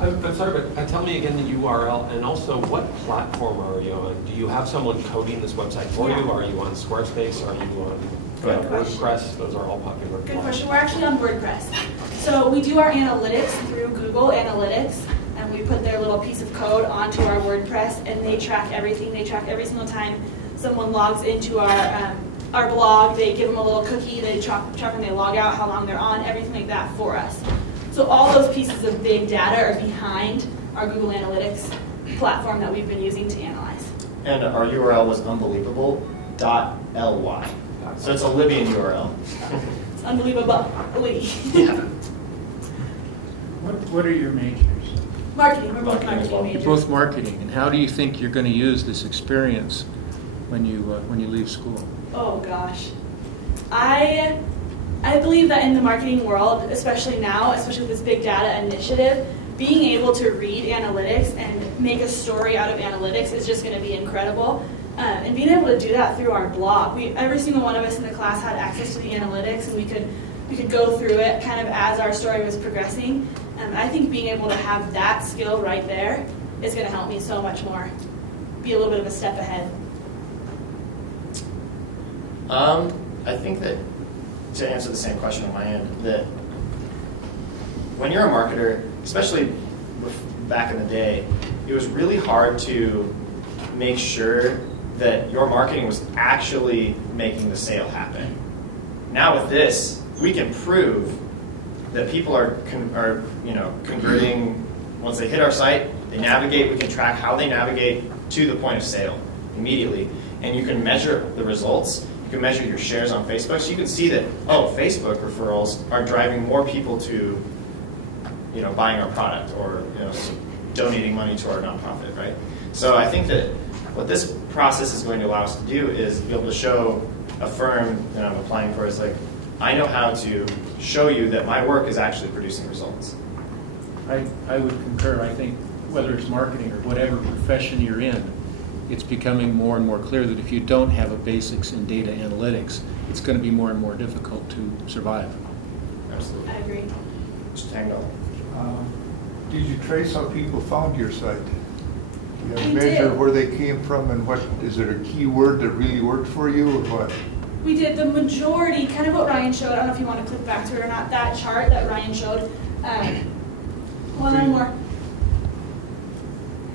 I'm sorry, but tell me again the URL, and also what platform are you on? Do you have someone coding this website for you? Are you on Squarespace? Are you on WordPress? Those are all popular. Good question. We're actually on WordPress. So we do our analytics through Google Analytics, and we put their little piece of code onto our WordPress, and they track everything. They track every single time someone logs into our blog. They give them a little cookie. They track when they log out, how long they're on, everything like that for us. So all those pieces of big data are behind our Google Analytics platform that we've been using to analyze. And our URL was unbelievable.ly. So it's a Libyan URL. It's unbelievable. Yeah. What are your majors? Marketing. We're both Marketing as marketing well. majors. Both marketing. And how do you think you're going to use this experience when you leave school? Oh gosh, I believe that in the marketing world, especially now, especially with this big data initiative, being able to read analytics and make a story out of analytics is just going to be incredible. And being able to do that through our blog, every single one of us in the class had access to the analytics, and we could go through it kind of as our story was progressing. I think being able to have that skill right there is going to help me so much more, be a little bit of a step ahead. I think that, to answer the same question on my end, that when you're a marketer, especially back in the day, it was really hard to make sure that your marketing was actually making the sale happen. Now with this, we can prove that people are converting once they hit our site. They navigate. We can track how they navigate to the point of sale immediately, and you can measure the results. You can measure your shares on Facebook, so you can see that, oh, Facebook referrals are driving more people to, buying our product or donating money to our nonprofit, right? So I think that what this process is going to allow us to do is be able to show a firm that I'm applying for is like, I know how to show you that my work is actually producing results. I would concur. I think whether it's marketing or whatever profession you're in, it's becoming more and more clear that if you don't have a basics in data analytics, it's going to be more and more difficult to survive. Absolutely. I agree. Just hang on. Did you trace how people found your site? You We measure did. where they came from and what, is it a keyword that really worked for you or what? We did the majority, kind of what Ryan showed. I don't know if you want to click back to it or not. That chart that Ryan showed, one more,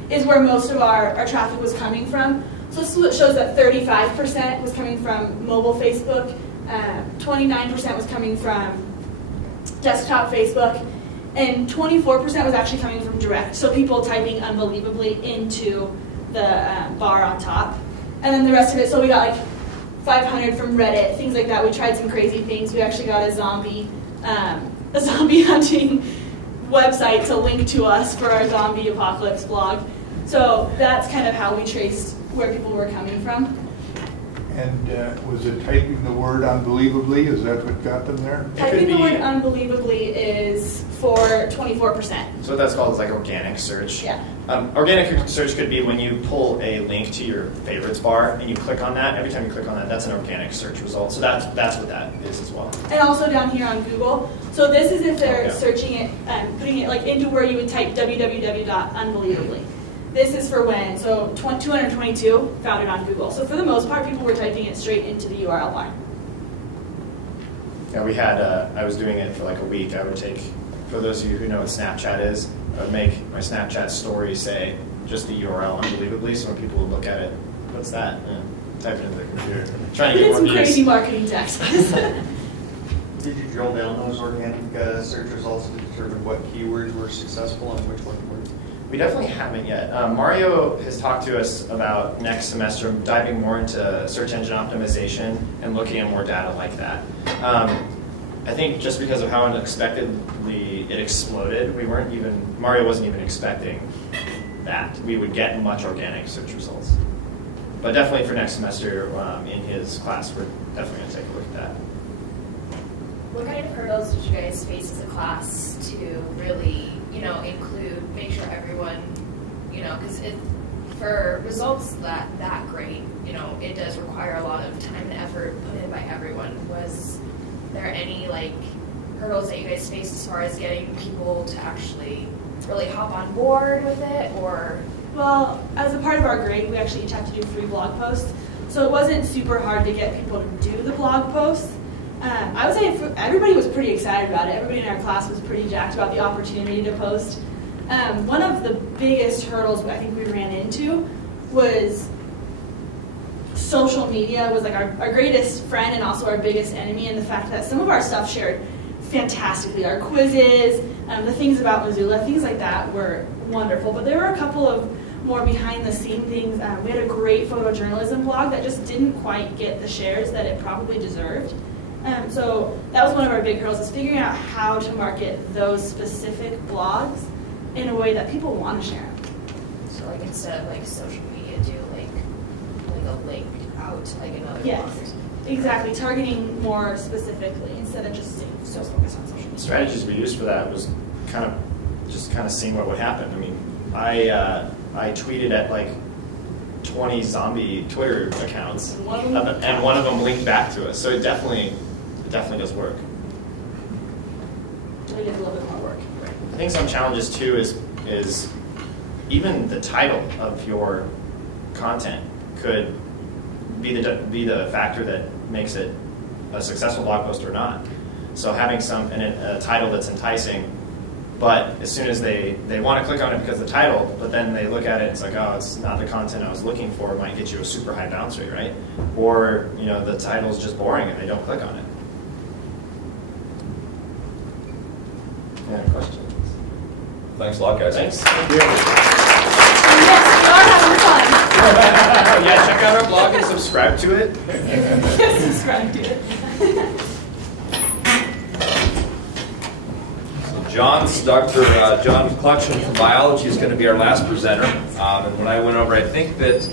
is where most of our traffic was coming from. So this shows that 35% was coming from mobile Facebook, 29% was coming from desktop Facebook, and 24% was actually coming from direct. So people typing unbelievably into the bar on top. And then the rest of it, so we got like 500 from Reddit, things like that. We tried some crazy things. We actually got a zombie hunting website to link to us for our zombie apocalypse blog. So that's kind of how we traced where people were coming from. And was it typing the word unbelievably? Is that what got them there? Typing the word unbelievably is for 24%. So what that's called is like organic search. Yeah. Organic search could be when you pull a link to your favorites bar and you click on that. Every time you click on that, that's an organic search result. So that's what that is as well. And also down here on Google. So this is if they're searching it, putting it like into where you would type www.unbelievably. This is for when, so 222 found it on Google. So for the most part, people were typing it straight into the URL bar. Yeah, we had, I was doing it for like a week. I would take, for those of you who know what Snapchat is, I would make my Snapchat story say just the URL unbelievably, so when people would look at it, what's that? And type it into the computer. Trying to We get did more some views. crazy marketing tactics. Did you drill down those organic search results to determine what keywords were successful and which ones weren't? We definitely haven't yet. Mario has talked to us about next semester diving more into search engine optimization and looking at more data like that. I think just because of how unexpectedly it exploded, Mario wasn't even expecting that we would get much organic search results. But definitely for next semester in his class, we're definitely going to take a look at that. What kind of hurdles did you guys face as a class to really, include, make sure everyone, because for results that great, you know, it does require a lot of time and effort put in by everyone. Was there any like hurdles that you guys faced as far as getting people to actually really hop on board with it, or? Well, as a part of our grade, we actually each have to do 3 blog posts, so it wasn't super hard to get people to do the blog posts. I would say everybody was pretty excited about it. Everybody in our class was pretty jacked about the opportunity to post. One of the biggest hurdles I think we ran into was social media was like our greatest friend and also our biggest enemy, and the fact that some of our stuff shared fantastically. Our quizzes, the things about Missoula, things like that were wonderful, but there were a couple of more behind-the-scene things. We had a great photojournalism blog that just didn't quite get the shares that it probably deserved. So that was one of our big hurdles, is figuring out how to market those specific blogs in a way that people want to share them. So like instead of like social media, do like a link out to like another blog or something. Exactly, targeting more specifically instead of just so focused on social media. The strategies we used for that was kind of seeing what would happen. I mean, I tweeted at like 20 zombie Twitter accounts, and one of them linked back to us. So it definitely does work. It is a little bit more work. I think some challenges too is even the title of your content could be the factor that makes it a successful blog post or not. So having a title that's enticing, but as soon as they want to click on it because of the title, but then they look at it, it's like, oh, it's not the content I was looking for. It might get you a super high bounce rate, right? Or the title's just boring and they don't click on it. Yeah, questions? Thanks a lot, guys. Thanks. Thank you. Yes, we are having fun. Yeah, check out our blog and subscribe to it. Subscribe to it. Dr. John McClutchan from biology is going to be our last presenter. And when I went over, I think that,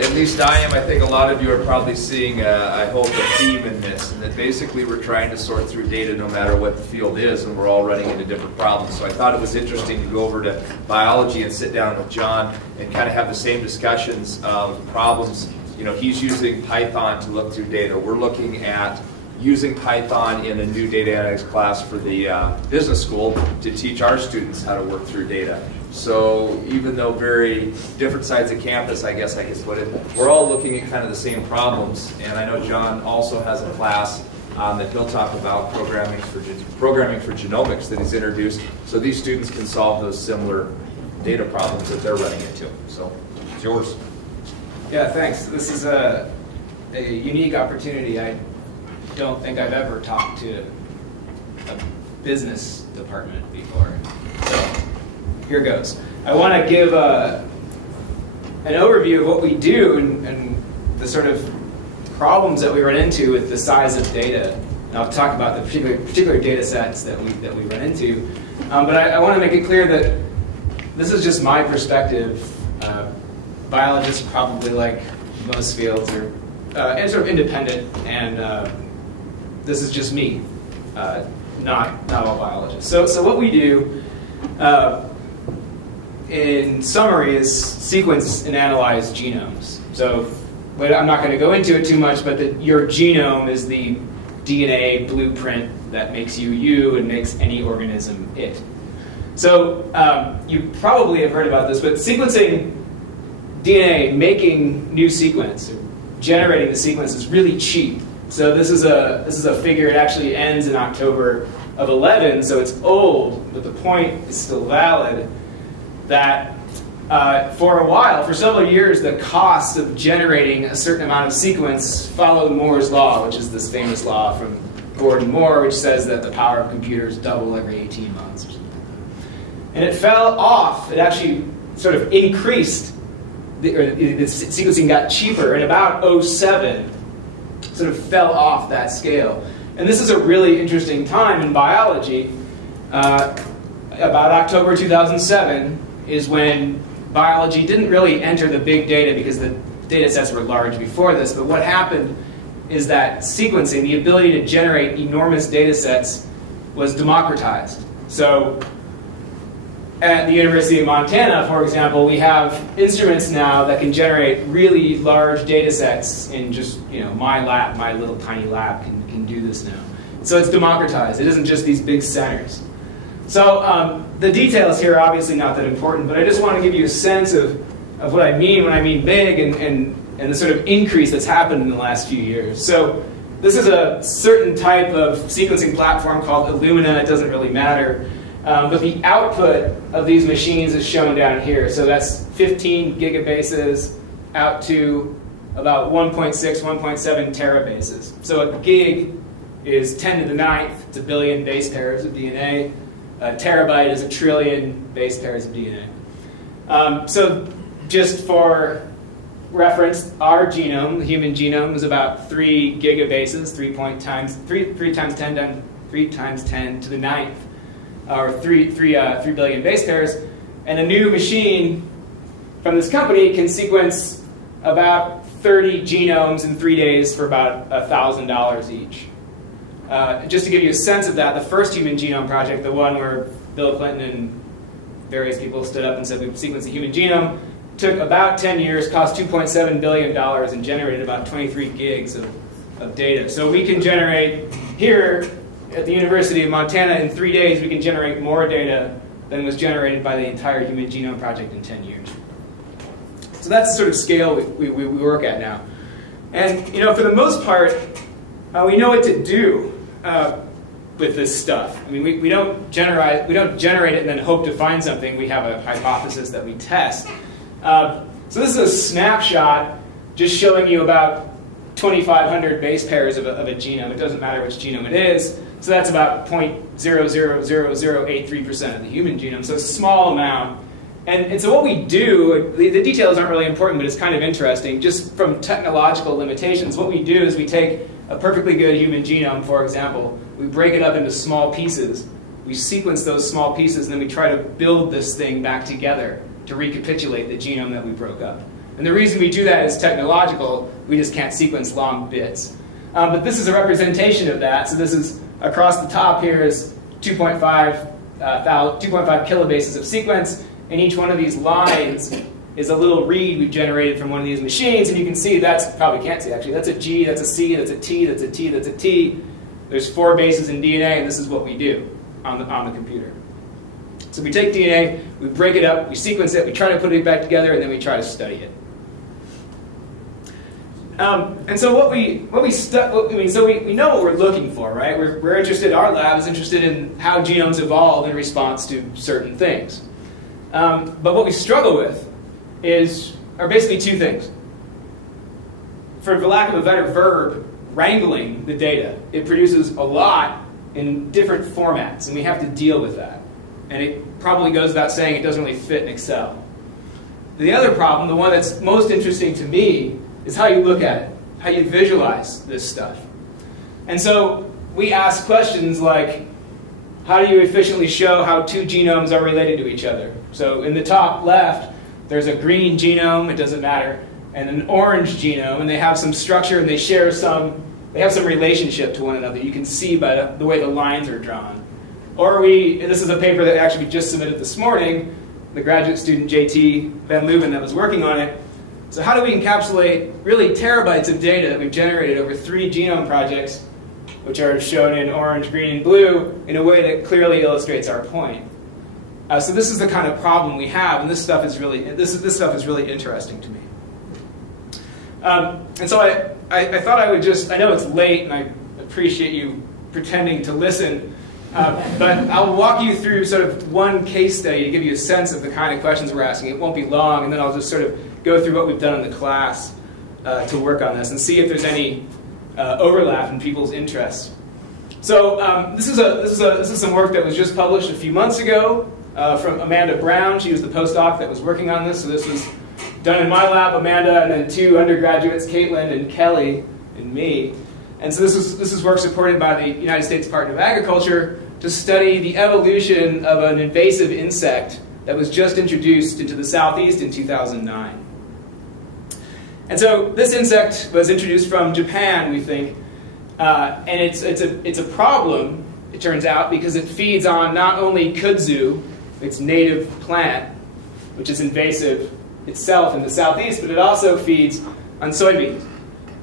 at least I think a lot of you are probably seeing, I hope, a theme in this, and that basically we're trying to sort through data no matter what the field is, and we're all running into different problems. So I thought it was interesting to go over to biology and sit down with John and kind of have the same discussions of problems. He's using Python to look through data. We're looking at using Python in a new data analytics class for the business school to teach our students how to work through data. So even though very different sides of campus, I guess I could put it, we're all looking at kind of the same problems. And I know John also has a class that he'll talk about programming for genomics that he's introduced, so these students can solve those similar data problems that they're running into. So it's yours. Yeah, thanks. This is a unique opportunity. I don't think I've ever talked to a business department before. So here goes. I want to give an overview of what we do and the sort of problems that we run into with the size of data. And I'll talk about the particular data sets that we run into. But I want to make it clear that this is just my perspective. Biologists probably, like most fields, are sort of independent, and this is just me, not all biologists. So what we do, in summary, is sequence and analyze genomes. So I'm not going to go into it too much, but your genome is the DNA blueprint that makes you and makes any organism it. So you probably have heard about this, but sequencing DNA, making new sequence, generating the sequence is really cheap. So this is a figure. It actually ends in October of 11, so it's old, but the point is still valid. That for a while, for several years, the cost of generating a certain amount of sequence followed Moore's law, which is this famous law from Gordon Moore, which says that the power of computers double every 18 months or something. And it fell off. It actually sort of increased. The sequencing got cheaper, and about 2007 sort of fell off that scale. And this is a really interesting time in biology. About October 2007 is when biology didn't really enter the big data because the data sets were large before this, but what happened is that sequencing, the ability to generate enormous data sets, was democratized. So at the University of Montana, for example, we have instruments now that can generate really large data sets in just, my lab, my little tiny lab can do this now. So it's democratized. It isn't just these big centers. So the details here are obviously not that important, but I just want to give you a sense of what I mean when I mean big and the sort of increase that's happened in the last few years. So this is a certain type of sequencing platform called Illumina. It doesn't really matter. But the output of these machines is shown down here. So that's 15 gigabases out to about 1.6, 1.7 terabases. So a gig is 10 to the 9th. It's a billion base pairs of DNA. A terabyte is a trillion base pairs of DNA. So just for reference, our genome, the human genome, is about 3 gigabases, 3 times 10 to the 9th. Or 3 billion base pairs, and a new machine from this company can sequence about 30 genomes in 3 days for about $1,000 each. Just to give you a sense of that, the first human genome project, the one where Bill Clinton and various people stood up and said we'd sequence the human genome, took about 10 years, cost $2.7 billion, and generated about 23 gigs of data. So we can generate here, at the University of Montana, in 3 days, we can generate more data than was generated by the entire Human Genome Project in 10 years. So that's the sort of scale we work at now. And for the most part, we know what to do with this stuff. I mean, we don't generate it and then hope to find something. We have a hypothesis that we test. So this is a snapshot just showing you about 2,500 base pairs of a genome. It doesn't matter which genome it is. So that's about 0.00083% of the human genome, so a small amount. And so what we do, the details aren't really important, but it's kind of interesting. Just from technological limitations, what we do is we take a perfectly good human genome, for example, we break it up into small pieces, we sequence those small pieces, and then we try to build this thing back together to recapitulate the genome that we broke up. And the reason we do that is technological. We just can't sequence long bits. But this is a representation of that. So this is, across the top here is 2.5 kilobases of sequence, and each one of these lines is a little read we've generated from one of these machines, and you can see that's, probably can't see actually, that's a G, that's a C, that's a T, that's a T, that's a T. There's 4 bases in DNA, and this is what we do on the computer. So we take DNA, we break it up, we sequence it, we try to put it back together, and then we try to study it. And so we know what we're looking for, right? We're interested, our lab is interested in how genomes evolve in response to certain things. But what we struggle with are basically 2 things. For lack of a better verb, wrangling the data. It produces a lot in different formats, and we have to deal with that. And it probably goes without saying it doesn't really fit in Excel. The other problem, the one that's most interesting to me, is how you look at it, how you visualize this stuff. And so we ask questions like, how do you efficiently show how 2 genomes are related to each other? So in the top left, there's a green genome, it doesn't matter, and an orange genome, and they have some structure and they have some relationship to one another. You can see by the way the lines are drawn. Or this is a paper that actually we just submitted this morning, the graduate student JT Van Leuven that was working on it. So how do we encapsulate really terabytes of data that we've generated over 3 genome projects, which are shown in orange, green, and blue, in a way that clearly illustrates our point? So this is the kind of problem we have, and this stuff is really interesting to me. And so I thought I would just, I know it's late, and I appreciate you pretending to listen, but I'll walk you through sort of one case study to give you a sense of the kind of questions we're asking. It won't be long, and then I'll just sort of go through what we've done in the class to work on this and see if there's any overlap in people's interests. So this is some work that was just published a few months ago from Amanda Brown. She was the postdoc that was working on this. So this was done in my lab, Amanda, and then 2 undergraduates, Caitlin and Kelly, and me. And so this is work supported by the United States Department of Agriculture to study the evolution of an invasive insect that was just introduced into the Southeast in 2009. And so this insect was introduced from Japan, we think, and it's a problem, it turns out, because it feeds on not only kudzu, its native plant, which is invasive itself in the southeast, but it also feeds on soybeans.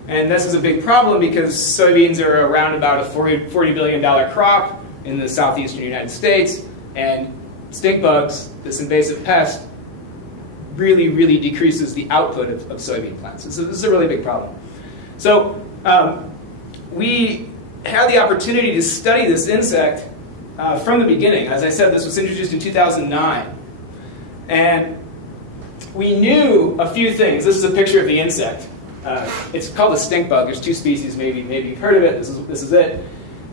And this is a big problem because soybeans are around about a $40 billion crop in the southeastern United States, and stink bugs, this invasive pest, really, really decreases the output of soybean plants. So this is a really big problem. So we had the opportunity to study this insect from the beginning. As I said, this was introduced in 2009. And we knew a few things. This is a picture of the insect. It's called a stink bug. There's two species, maybe you've heard of it. This is it.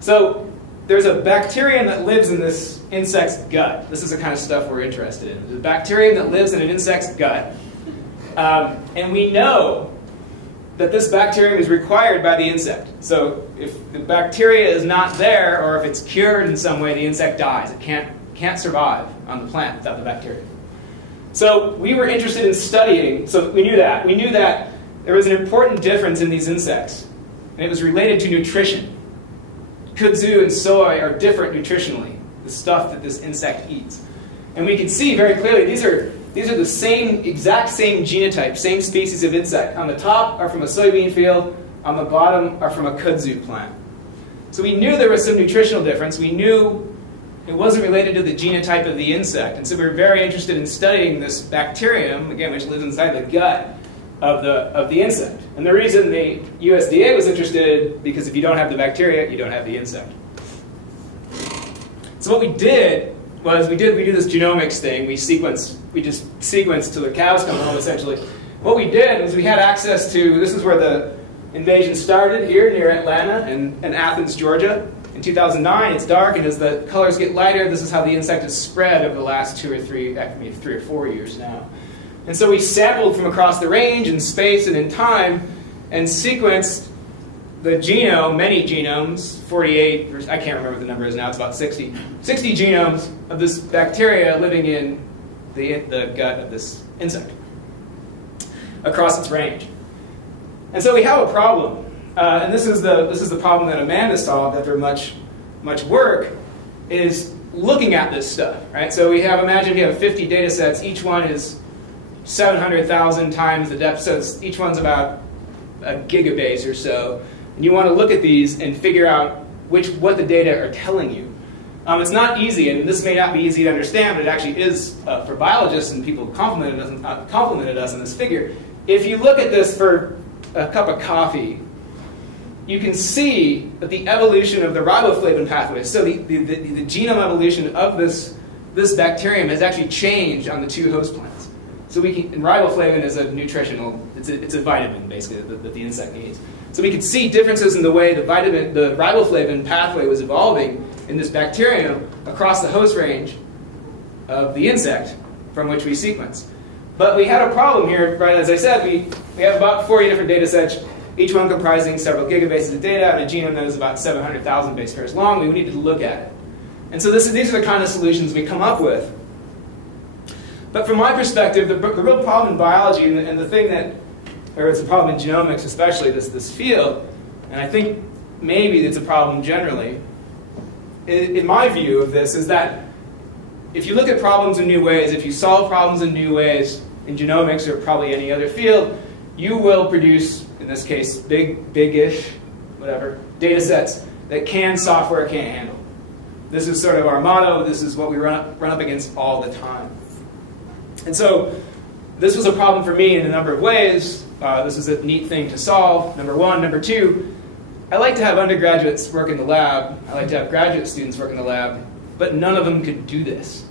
So there's a bacterium that lives in this insect's gut. This is the kind of stuff we're interested in. There's a bacterium that lives in an insect's gut. And we know that this bacterium is required by the insect. So if the bacteria is not there, or if it's cured in some way, the insect dies. It can't survive on the plant without the bacteria. So we were interested in studying, so we knew that. We knew that there was an important difference in these insects, and it was related to nutrition. Kudzu and soy are different nutritionally, the stuff that this insect eats. And we can see very clearly these are the exact same genotype, same species of insect. On the top are from a soybean field, on the bottom are from a kudzu plant. So we knew there was some nutritional difference. We knew it wasn't related to the genotype of the insect. And so we were very interested in studying this bacterium, again, which lives inside the gut of the insect. And the reason the USDA was interested, because if you don't have the bacteria, you don't have the insect. So what we did was we do this genomics thing. We just sequenced till the cows come home, essentially. What we did was we had access to, this is where the invasion started, here near Atlanta and Athens, Georgia. In 2009, it's dark, and as the colors get lighter, this is how the insect has spread over the last 2 or 3, maybe 3 or 4 years now. And so we sampled from across the range in space and in time and sequenced the genome, many genomes, 48, I can't remember what the number is now, it's about 60 genomes of this bacteria living in the gut of this insect across its range. And so we have a problem. And this is the problem that Amanda solved after much work, is looking at this stuff, right? So imagine you have 50 data sets, each one is 700,000 times the depth, so each one's about a gigabase or so. And you want to look at these and figure out what the data are telling you. It's not easy, and this may not be easy to understand, but it actually is for biologists, and people complimented us on this figure. If you look at this for a cup of coffee, you can see that the evolution of the riboflavin pathways, so the genome evolution of this bacterium has actually changed on the 2 host plants. So and riboflavin is a nutritional, it's a vitamin basically that the insect needs. So we could see differences in the way the riboflavin pathway was evolving in this bacterium across the host range of the insect from which we sequence. But we had a problem here, right? As I said, we have about 40 different data sets, each one comprising several gigabases of data, and a genome that is about 700,000 base pairs long. We needed to look at it. And so these are the kind of solutions we come up with. But from my perspective, the real problem in biology, and the thing that, or it's a problem in genomics especially, this field, and I think maybe it's a problem generally, in my view of this, is that if you look at problems in new ways, if you solve problems in new ways, in genomics or probably any other field, you will produce, in this case, big-ish, whatever, data sets that software can't handle. This is sort of our motto. This is what we run up against all the time. And so this was a problem for me in a number of ways. This is a neat thing to solve, number one. Number two, I like to have undergraduates work in the lab. I like to have graduate students work in the lab, but none of them could do this.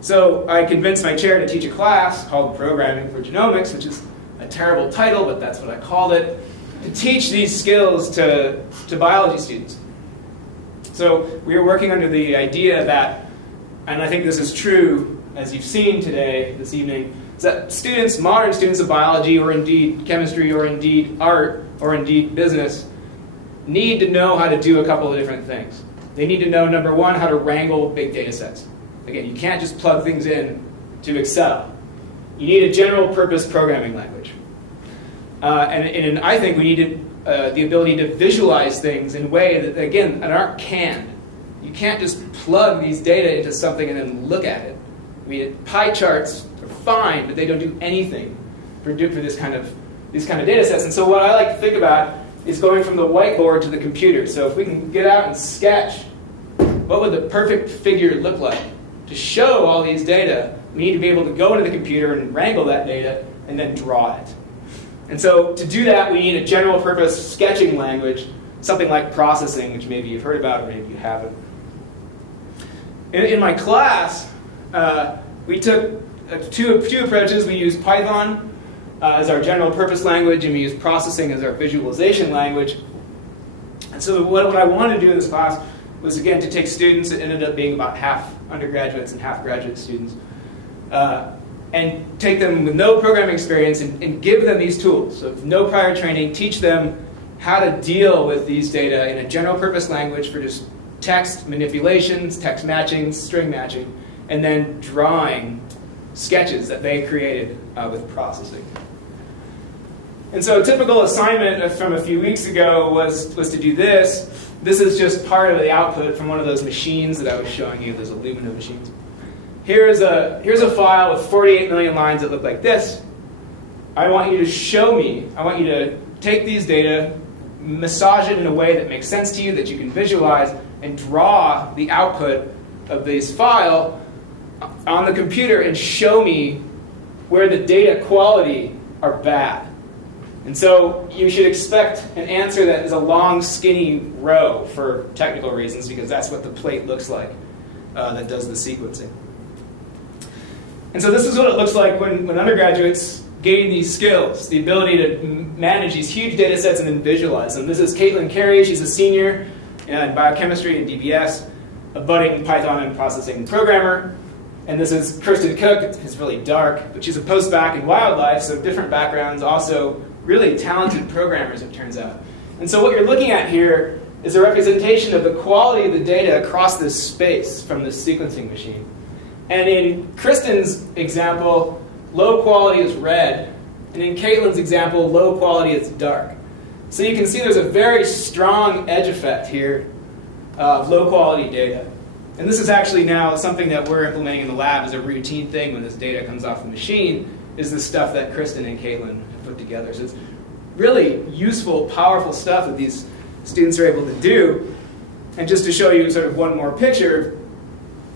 So I convinced my chair to teach a class called Programming for Genomics, which is a terrible title, but that's what I called it, to teach these skills to biology students. So we were working under the idea that, and I think this is true, as you've seen today, this evening, is that students, modern students of biology, or indeed chemistry, or indeed art, or indeed business, need to know how to do a couple of different things. They need to know, number one, how to wrangle big data sets. Again, you can't just plug things in to Excel. You need a general purpose programming language. And I think we need the ability to visualize things in a way that, again, aren't canned. You can't just plug these data into something and then look at it. mean, pie charts are fine, but they don't do anything for these kind of data sets. And so what I like to think about is going from the whiteboard to the computer. So if we can get out and sketch, what would the perfect figure look like? To show all these data, we need to be able to go into the computer and wrangle that data and then draw it. And so to do that, we need a general purpose sketching language, something like processing, which maybe you've heard about or maybe you haven't. In my class, we took two approaches. We used Python as our general purpose language, and we used processing as our visualization language. And so what I wanted to do in this class was, again, to take students, it ended up being about half undergraduates and half graduate students, and take them with no programming experience and give them these tools. So with no prior training, teach them how to deal with these data in a general purpose language for just text manipulations, text matching, string matching, and then drawing sketches that they created with processing. And so a typical assignment from a few weeks ago was to do this. This is just part of the output from one of those machines that I was showing you, those Illumina machines. Here's a file with 48 million lines that look like this. I want you to show me, I want you to take these data, massage it in a way that makes sense to you, that you can visualize, and draw the output of this file on the computer and show me where the data quality are bad. And so you should expect an answer that is a long, skinny row for technical reasons, because that's what the plate looks like that does the sequencing. And so this is what it looks like when undergraduates gain these skills, the ability to manage these huge data sets and then visualize them. This is Caitlin Carey. She's a senior in biochemistry and DBS, a budding Python and processing programmer. And this is Kirsten Cook. It's really dark, but she's a postbac in wildlife, so different backgrounds, also really talented programmers, it turns out. And so what you're looking at here is a representation of the quality of the data across this space from this sequencing machine. And in Kristen's example, low quality is red, and in Caitlin's example, low quality is dark. So you can see there's a very strong edge effect here of low quality data. And this is actually now something that we're implementing in the lab as a routine thing when this data comes off the machine, is the stuff that Kristen and Caitlin have put together. So it's really useful, powerful stuff that these students are able to do. And just to show you sort of one more picture,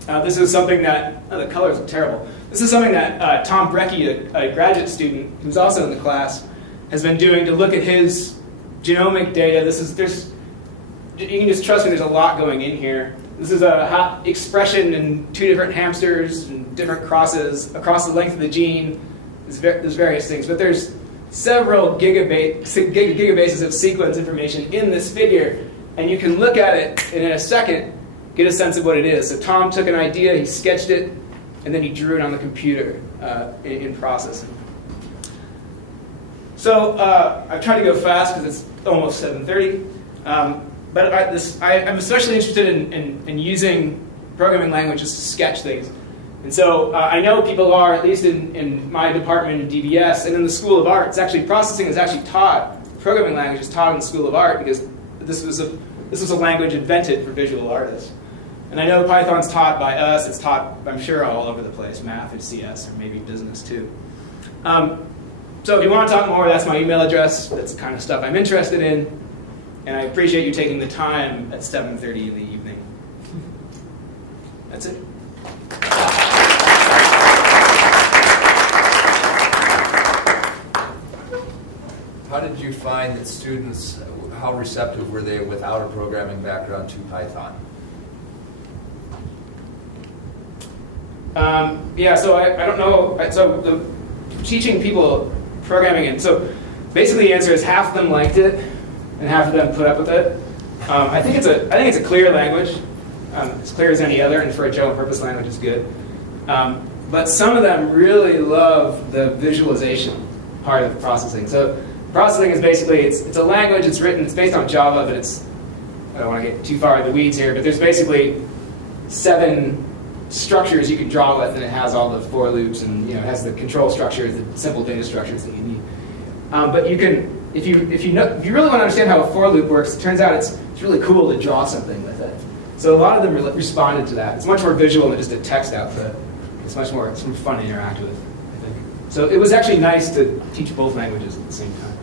this is something that, oh, the colors are terrible. This is something that Tom Brecky, a graduate student who's also in the class, has been doing to look at his genomic data. You can just trust me, there's a lot going in here. This is a expression in 2 different hamsters and different crosses across the length of the gene. There's various things, but there's several gigabases of sequence information in this figure, and you can look at it and in a second get a sense of what it is. So Tom took an idea, he sketched it, and then he drew it on the computer in processing. So I've tried to go fast because it's almost 7:30. But I'm especially interested in using programming languages to sketch things. And so I know people are, at least in my department in DBS and in the School of Art, processing is actually taught, programming language is taught in the School of Art because this was a language invented for visual artists. And I know Python's taught by us, it's taught, I'm sure, all over the place, math and CS, or maybe business too. So if you want to talk more, that's my email address. That's the kind of stuff I'm interested in. And I appreciate you taking the time at 7:30 in the evening. That's it. How did you find that students, how receptive were they without a programming background to Python? Yeah, so I don't know. So teaching people programming, and so basically the answer is half of them liked it, and half of them put up with it. I think it's a clear language, as clear as any other, and for a general purpose language, it's good. But some of them really love the visualization part of processing. So processing is basically it's a language. It's based on Java, but I don't want to get too far in the weeds here. But there's basically 7 structures you can draw with, and it has all the for loops, and it has the control structures, the simple data structures that you need. But you can. If you really want to understand how a for loop works, it turns out it's really cool to draw something with it. So a lot of them responded to that. It's much more visual than just a text output. It's much more fun to interact with, I think. So it was actually nice to teach both languages at the same time.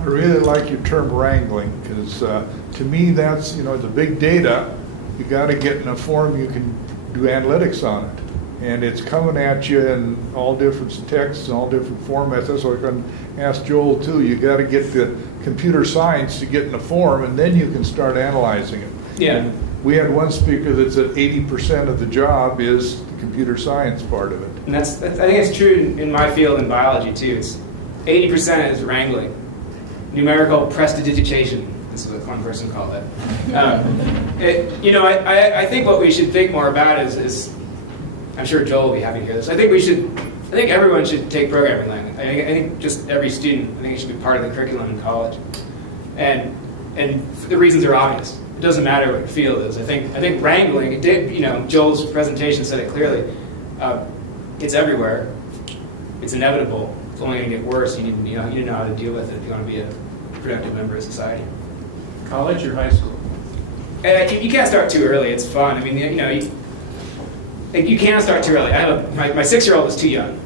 I really like your term wrangling, because to me that's, the big data, you got to get in a form you can do analytics on it. And it's coming at you in all different texts and all different formats. That's what I'm going to ask Joel too. You got to get the computer science to get in a form, and then you can start analyzing it. Yeah. And we had one speaker that said 80% of the job is the computer science part of it. And I think it's true in my field in biology too. It's 80% is wrangling, numerical prestidigitation. This is what one person called it. I think what we should think more about is I'm sure Joel will be happy to hear this. I think everyone should take programming language. I think just every student, I think it should be part of the curriculum in college. And the reasons are obvious. It doesn't matter what your field is. I think wrangling, it did, Joel's presentation said it clearly. It's everywhere. It's inevitable. It's only going to get worse. You need to know how to deal with it if you want to be a productive member of society. College or high school? You can't start too early. It's fun. I mean, you can't start too early. I have my 6-year-old is too young.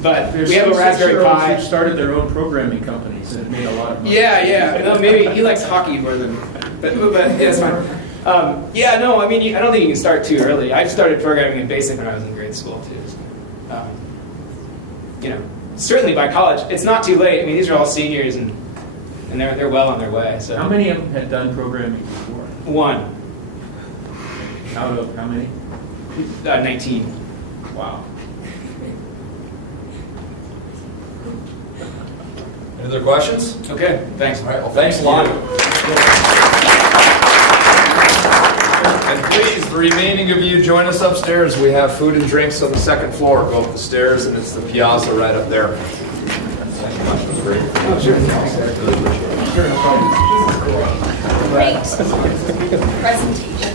But we have a Raspberry Pi. Who started their own programming companies and made a lot of money. Yeah. No, maybe he likes hockey more than. But yeah, it's fine. I don't think you can start too early. I started programming in BASIC when I was in grade school too. So, certainly by college, it's not too late. I mean, these are all seniors and they're well on their way. So. How many of them had done programming before? One. Out of how many? 19. Wow. Any other questions? Okay, thanks. All right, well, thanks a lot. And please, the remaining of you, join us upstairs. We have food and drinks on the second floor. Go up the stairs, and it's the piazza right up there. Thank you much. It was great. Oh, sure. Really appreciate it. Great presentation.